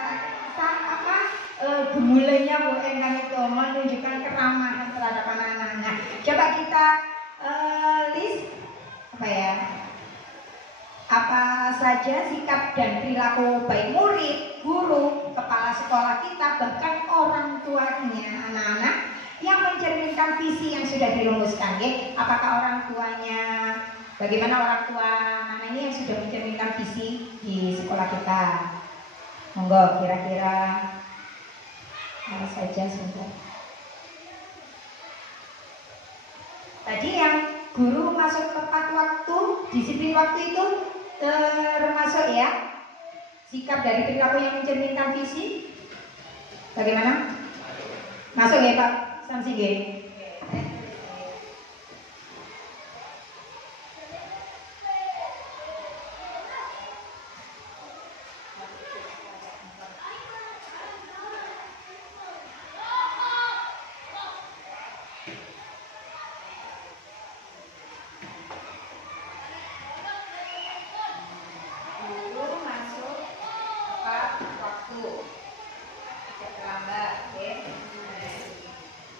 gemulainya Bu Endang itu menunjukkan keramahan terhadap anak-anak. Nah, coba kita list apa saja sikap dan perilaku baik murid, guru, kepala sekolah kita, bahkan orang tuanya anak-anak yang mencerminkan visi yang sudah dirumuskan, ya. Apakah orang tuanya, bagaimana orang tua anak ini yang sudah mencerminkan visi di sekolah kita? Monggo, kira-kira apa saja sebentar. Tadi yang guru masuk tepat waktu, disiplin waktu itu termasuk ya sikap dari perilaku yang mencerminkan visi. Bagaimana? Masuk ya Pak Samsige?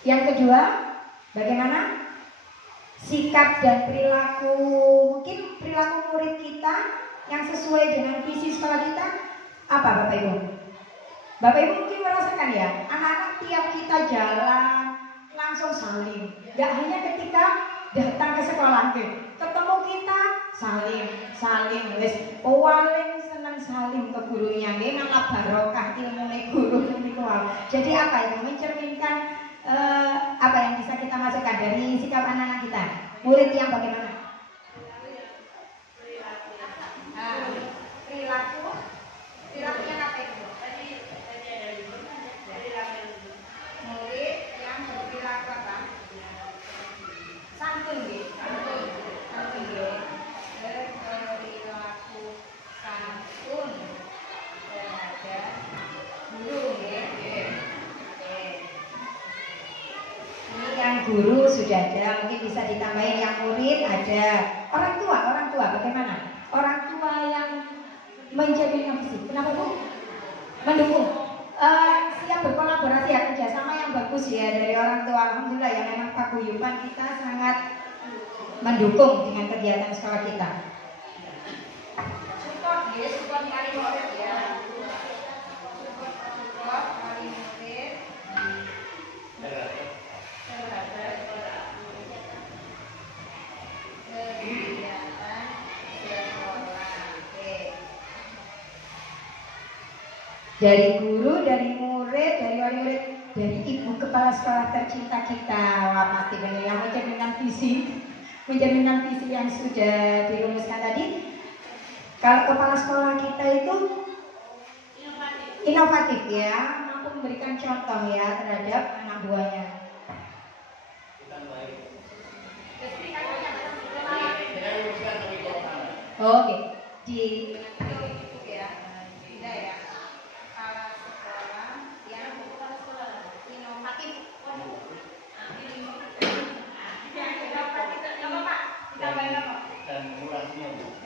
Yang kedua, bagaimana sikap dan perilaku, mungkin perilaku murid kita yang sesuai dengan visi sekolah kita, apa Bapak Ibu? Bapak Ibu mungkin merasakan ya, anak-anak tiap kita jalan langsung salim. Gak hanya ketika datang ke sekolah, ketemu kita salim, wes paling senang salim ke gurunya, ngalap barokah ilmu guru niku. Jadi apa itu mencerminkan apa yang bisa kita masukkan dari sikap anak-anak kita, murid yang bagaimana? Perilakunya apa itu? Murid yang berperilaku apa? Santun, berperilaku santun terhadap guru, yang guru sudah ada, mungkin bisa ditambahin yang murid ada. Orang tua bagaimana? Orang tua yang mencerminkan visi. Kenapa Bu? Mendukung. Siap berkolaborasi ya, kerjasama yang bagus ya dari orang tua. Alhamdulillah ya, memang paguyuban kita sangat mendukung dengan kegiatan sekolah kita. Support kali murid ya. Support kali murid. Dari guru, dari murid, dari wali murid, dari ibu kepala sekolah tercinta kita. Wah, pasti benar yang mencerminkan visi yang sudah dirumuskan tadi. Kalau kepala sekolah kita itu inovatif ya, mampu memberikan contoh ya terhadap anak buahnya. Oke, di dan murahnya boleh.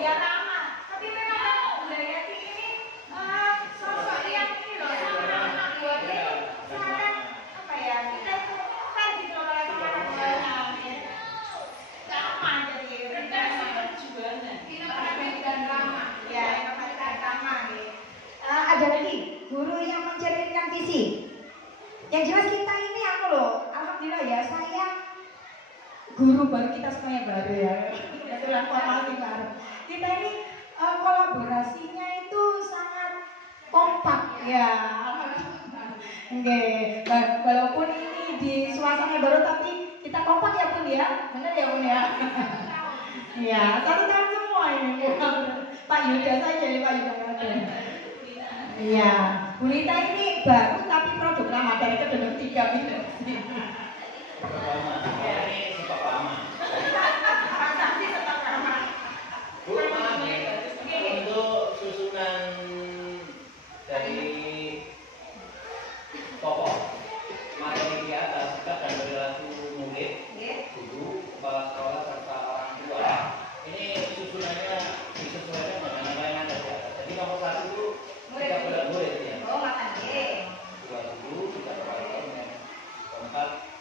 Ya ramah, tapi memang budaya ini sosok yang ini loh, sama anak buah itu sangat apa ya, kita itu kan ditolak sama anak buahnya, sama jadi inovatif dan ramah, ya inovatif dan ramah nih. Ada lagi guru yang mencerminkan visi. Yang jelas kita ini aku loh, alhamdulillah ya, saya guru baru, kita semuanya baru ya. Kita ini kolaborasinya itu sangat kompak ya. Oke, walaupun ini di suasana baru tapi kita kompak ya Bun ya, benar ya Bun ya. Ya, satu tahun semua ini. Pak Yuda saja ya Pak Yuda. Iya, Bu Lita ini baru tapi produk lama dari Kedendeng 3 gitu. Untuk susunan dari tokoh materi di atas, sikap dan perilaku murid, guru, kepala sekolah serta orang tua, ini susunannya disesuaikan dengan apa yang ada di atas. Jadi nomor 1 itu tidak boleh murid ya. Oh, makan dua guru, 3 kepala sekolah, 4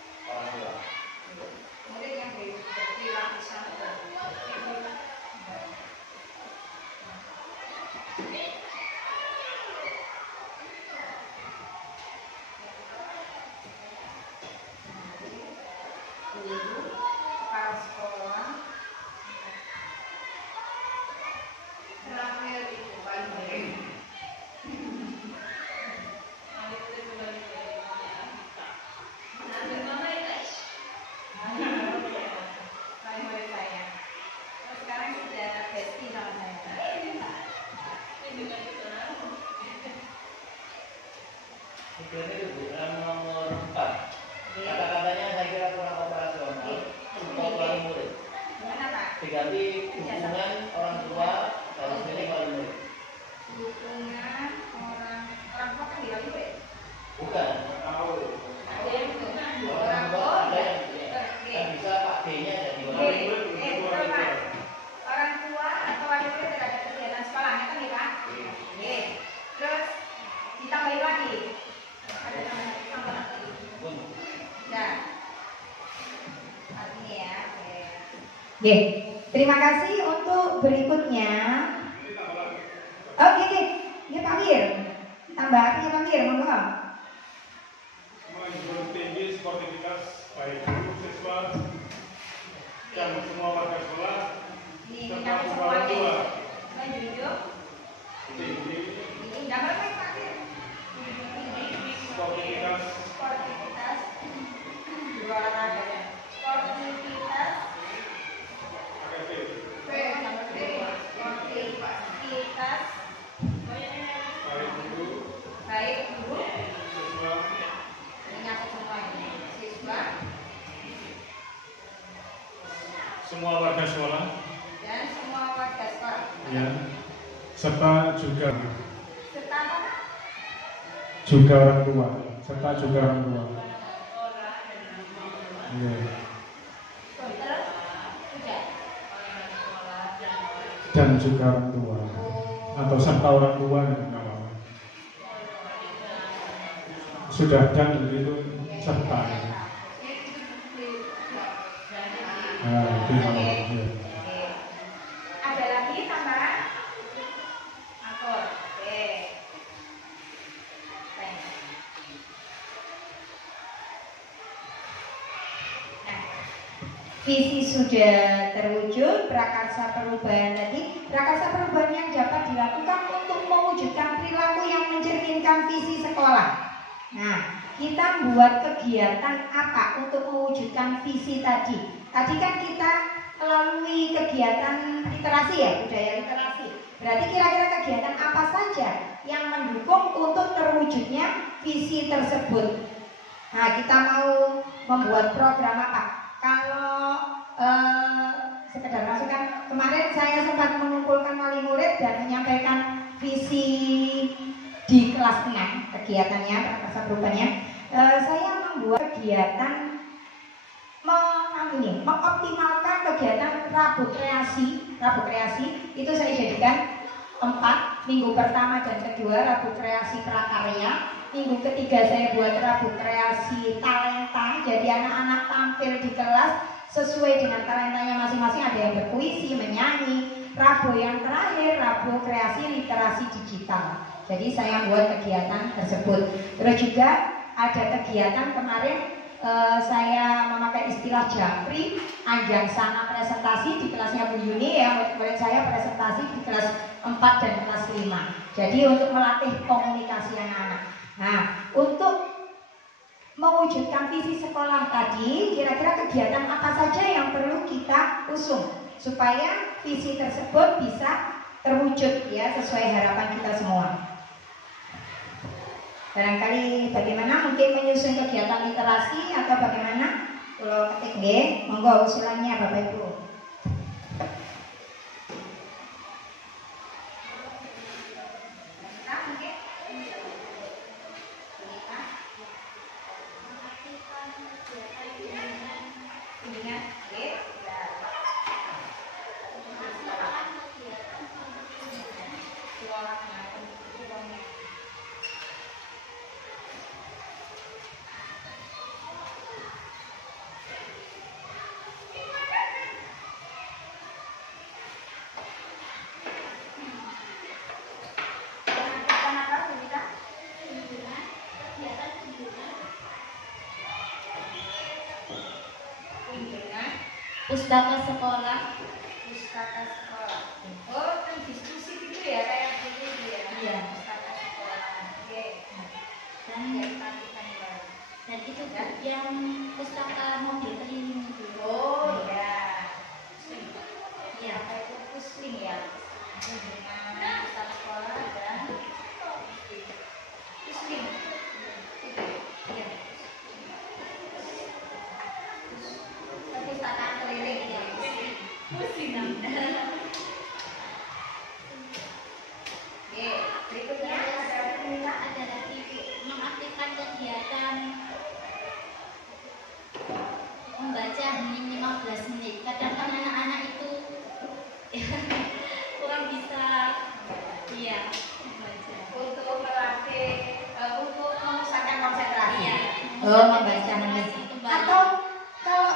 diganti dukungan orang tua dan sini wali murid. Dukungan orang tua kan dia juga. Bukan. Ada yang dukungan Orang tua ada yang bisa Pak D-nya jadi wali murid. Orang tua atau wali murid terhadap kegiatan sekolahnya kan ya Pak? Terus ditambahin lagi. Ada tambahan lagi. Nah, artinya ya. Oke. Terima kasih untuk berikutnya. Oke. Ya Pak Mir. Tambah artinya Pak Mir, monggo. Menjunjung tinggi sportivitas baik guru, siswa, dan semua warga sekolah serta semua orang tua. Menjunjung Tinggi gambar Pak Mir. sportivitas dua olahraga ya. Sportivitas aktif sportivitas baik guru siswa menyangkut semua ini siswa semua warga sekolah dan semua warga sekolah ya, serta juga apa? orang tua ya. Dan juga orang tua atau serta orang tua ya, nggak apa-apa. Sudah dan itu serta. Terima kasih. Ada lagi tambahan? Akur. Oke. Nah, visi sudah terwujud, prakarsa perubahan tadi. Prakarsa perubahan yang dapat dilakukan untuk mewujudkan perilaku yang mencerminkan visi sekolah. Nah, kita buat kegiatan apa untuk mewujudkan visi tadi? Tadi kan kita melalui kegiatan literasi ya, budaya literasi. Berarti kira-kira kegiatan apa saja yang mendukung untuk terwujudnya visi tersebut? Nah, kita mau membuat program apa? Kalau sekedar masukan, kemarin saya sempat mengumpulkan wali murid dan menyampaikan visi di kelas 6 kegiatannya, prakarsa perubahannya. Saya membuat kegiatan mengoptimalkan kegiatan Rabu kreasi itu saya jadikan 4 minggu pertama dan kedua Rabu kreasi prakarya, minggu ketiga saya buat Rabu kreasi talenta, jadi anak-anak tampil di kelas sesuai dengan talentanya masing-masing, ada yang berpuisi, menyanyi. Rabu yang terakhir Rabu kreasi literasi digital, jadi saya buat kegiatan tersebut. Terus juga ada kegiatan kemarin saya memakai istilah Japri, ajang sana presentasi di kelasnya Bu Yuni ya, murid saya presentasi di kelas 4 dan kelas 5. Jadi untuk melatih komunikasi anak-anak. Nah, untuk mewujudkan visi sekolah tadi, kira-kira kegiatan apa saja yang perlu kita usung supaya visi tersebut bisa terwujud ya sesuai harapan kita semua. Barangkali bagaimana mungkin menyusun kegiatan literasi atau bagaimana? Kalau ketik G, monggo usulannya Bapak Ibu. Pustaka sekolah. Pustaka sekolah. Oh, kan diskusi gitu ya kayak gitu ya. Iya. Pustaka sekolah. Oke. Dan itu yang pustaka mobil keliling itu. Oh iya. Iya. Apa itu pusling ya? Dengan pustaka sekolah dan pusling. Iya. Perpustakaan keliling ya. Pusling. hening 15 menit. Kadang kan anak-anak itu kurang bisa membaca. Untuk melatih, untuk memusatkan konsentrasi. Iya, Membaca hening. kembali. Atau kalau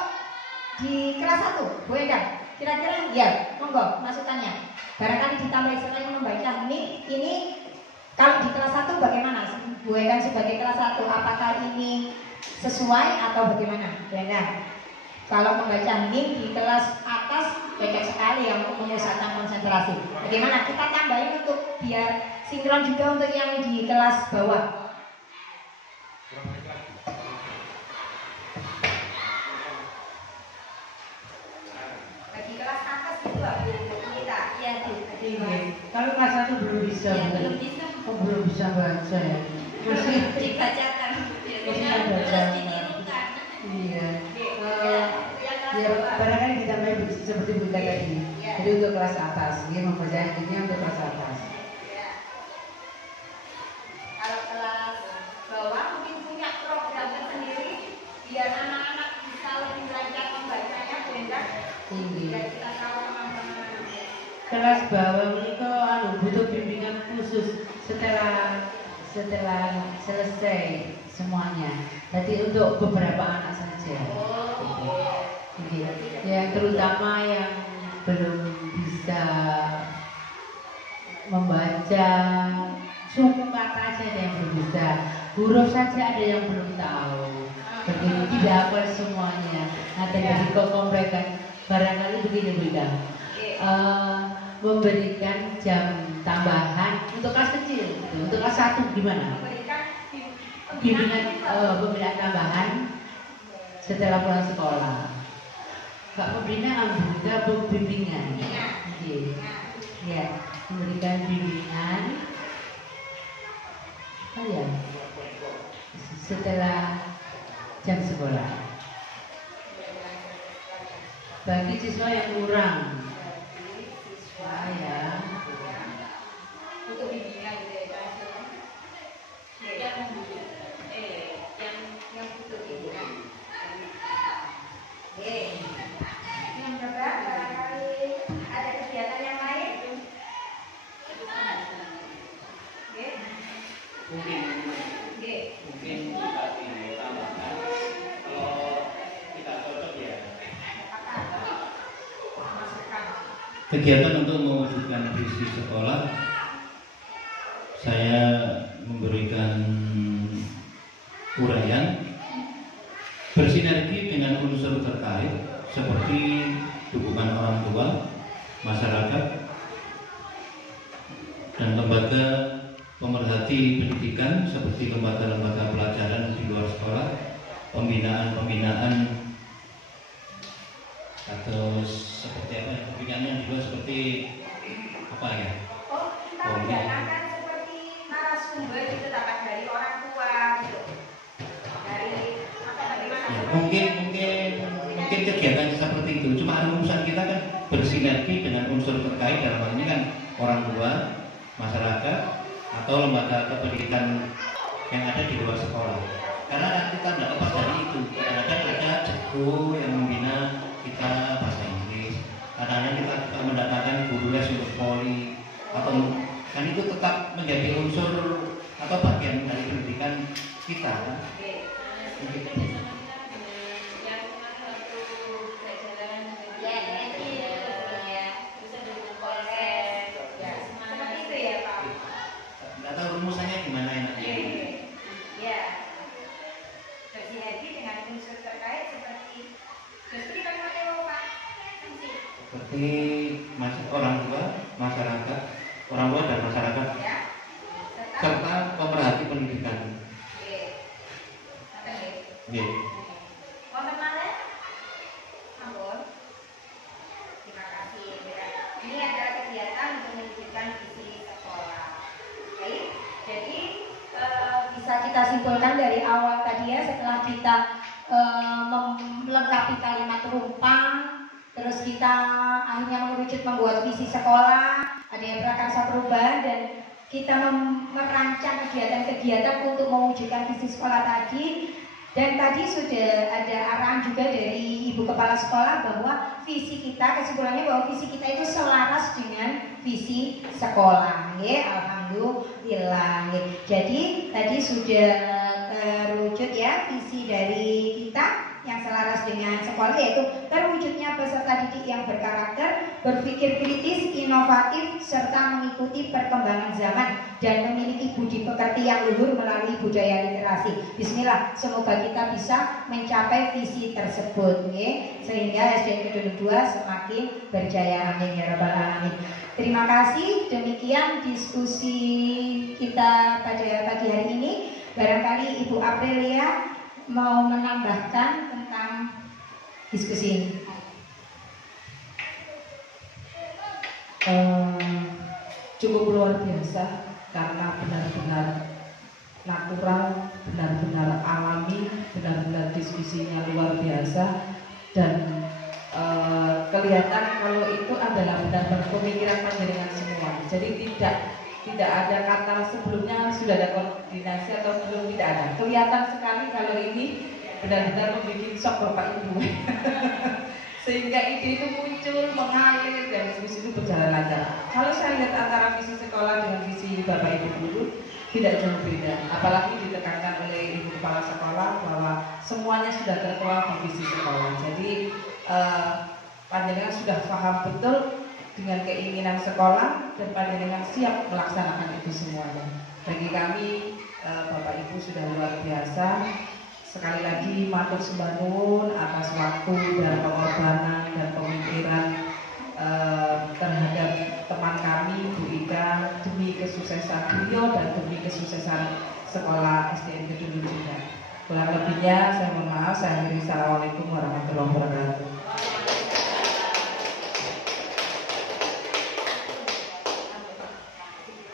di kelas 1, Bu Eda, kira-kira ya, monggo masukannya. Barangkali ditambah selain membaca hening, ini kalau di kelas 1 bagaimana? Bu Eda sebagai kelas 1, apakah ini sesuai atau bagaimana? Beda. Kalau membaca hening di kelas atas cocok sekali yang untuk memusatkan konsentrasi. Bagaimana? Kita tambahin untuk biar sinkron juga untuk yang di kelas bawah. Bagi kelas atas itu Bu kita. Iya, Bu. Kalau kelas 1 belum bisa. Ya, belum bisa. Oh, belum bisa baca ya. Masih Dibacakan. Masih ada Terus zaman. ditirukan. Iya. Ya, barangkali ditambah seperti berita tadi. Jadi untuk kelas atas, dia membaca ini untuk kelas atas. Kalau kelas bawah mungkin punya program sendiri biar anak-anak bisa lebih lancar membacanya, Brenda. Tinggi. Biar kita tahu teman-teman. Kelas bawah itu butuh bimbingan khusus setelah selesai semuanya. Jadi untuk beberapa anak saja. Ya, terutama yang belum bisa membaca suku kata saja ada yang belum bisa, huruf saja ada yang belum tahu. Begitu tidak hafal semuanya. Nah, dari mereka barangkali begini Bunda, memberikan jam tambahan untuk kelas kecil, untuk kelas 1 gimana? Bimbingan pembinaan tambahan setelah pulang sekolah. Kak pembina juga bimbingan. Ya, memberikan bimbingan. Oh ya, setelah jam sekolah. Bagi siswa yang kurang, ya. Untuk bimbingan gitu ya, yang butuh bimbingan. Yang berapa? Barangkali ada kegiatan yang lain? Mungkin bisa ditambahkan kalau kita cocok ya. Kegiatan untuk mewujudkan visi sekolah, saya memberikan uraian bersinergi dengan unsur terkait seperti dukungan orang tua, masyarakat, dan lembaga pemerhati pendidikan seperti lembaga-lembaga pelajaran di luar sekolah, pembinaan atau seperti apa ya, pembinaannya juga seperti apa ya? Oh, kita mendatangkan seperti narasumber gitu, dapat dari orang tua gitu. Dari atau bagaimana? Ya, mungkin kegiatan seperti itu. Cuma urusan kita kan bersinergi dengan unsur terkait, dalam hal ini kan orang tua, masyarakat, atau lembaga kependidikan yang ada di luar sekolah. Karena kita tidak lepas dari itu. Kadang-kadang ada jago yang membina kita bahasa Inggris. Kadang-kadang kita juga mendatangkan guru les untuk poli, atau kan itu tetap menjadi unsur atau bagian dari pendidikan kita. Nggak tahu rumusannya gimana enaknya. Ya, bersinergi dengan unsur terkait seperti Pak. Seperti orang tua, masyarakat, orang tua dan masyarakat, Ya. serta pemerhati pendidikan. Oke. Wonten malih? Ampun. Terima kasih. Ini adalah kegiatan untuk mewujudkan visi sekolah. Baik. Jadi bisa kita simpulkan dari awal tadi ya, setelah kita melengkapi kalimat rumpang, terus kita akhirnya mengerucut membuat visi sekolah, ada yang prakarsa perubahan, dan kita merancang kegiatan-kegiatan untuk mewujudkan visi sekolah tadi. Dan tadi sudah ada arahan juga dari Ibu Ibu Kepala Sekolah bahwa visi kita, kesimpulannya bahwa visi kita itu selaras dengan visi sekolah. Alhamdulillah. Jadi tadi sudah terwujud ya visi dari kita yang selaras dengan sekolah, yaitu terwujudnya peserta didik yang berkarakter, berpikir kritis, inovatif, serta mengikuti perkembangan zaman dan memiliki budi pekerti yang luhur melalui budaya literasi. Bismillah, semoga kita bisa mencapai visi tersebut, sehingga SDN Kedung 2 semakin berjaya. Amin ya rabbal alamin. Terima kasih. Demikian diskusi kita pada pagi hari ini. Barangkali Ibu Aprilia mau menambahkan tentang diskusi ini. Cukup luar biasa karena benar-benar natural, benar-benar alami, benar-benar diskusinya luar biasa dan kelihatan kalau itu adalah benar-benar pemikiran panjenengan semua. Jadi tidak ada kata sebelumnya sudah ada koordinasi atau belum, tidak ada. Kelihatan sekali kalau ini benar-benar membuat shock Bapak Ibu. Sehingga ide itu muncul, mengalir dan diskusi itu berjalan lancar. Kalau saya lihat antara visi sekolah dengan visi Bapak Ibu guru tidak jauh beda. Apalagi ditekankan oleh Ibu Kepala Sekolah bahwa semuanya sudah tertuang di visi sekolah. Jadi panjenengan sudah paham betul dengan keinginan sekolah dan panjenengan siap melaksanakan itu semuanya. Bagi kami Bapak Ibu sudah luar biasa. Sekali lagi matur sembah nuwun atas waktu dan pengorbanan dan pemikiran terhadap teman kami Bu Ika demi kesuksesan beliau dan demi kesuksesan sekolah SDN Kedung juga. Kurang lebihnya saya mohon maaf. Saya akhiri. Assalamualaikum warahmatullahi wabarakatuh.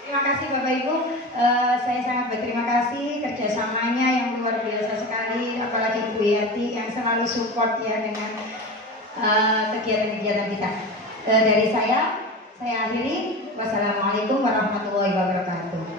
Terima kasih Bapak Ibu, saya sangat berterima kasih kerjasamanya yang luar biasa sekali, apalagi Bu Yati yang selalu support ya dengan kegiatan-kegiatan kita. Dari saya akhiri. Wassalamualaikum warahmatullahi wabarakatuh.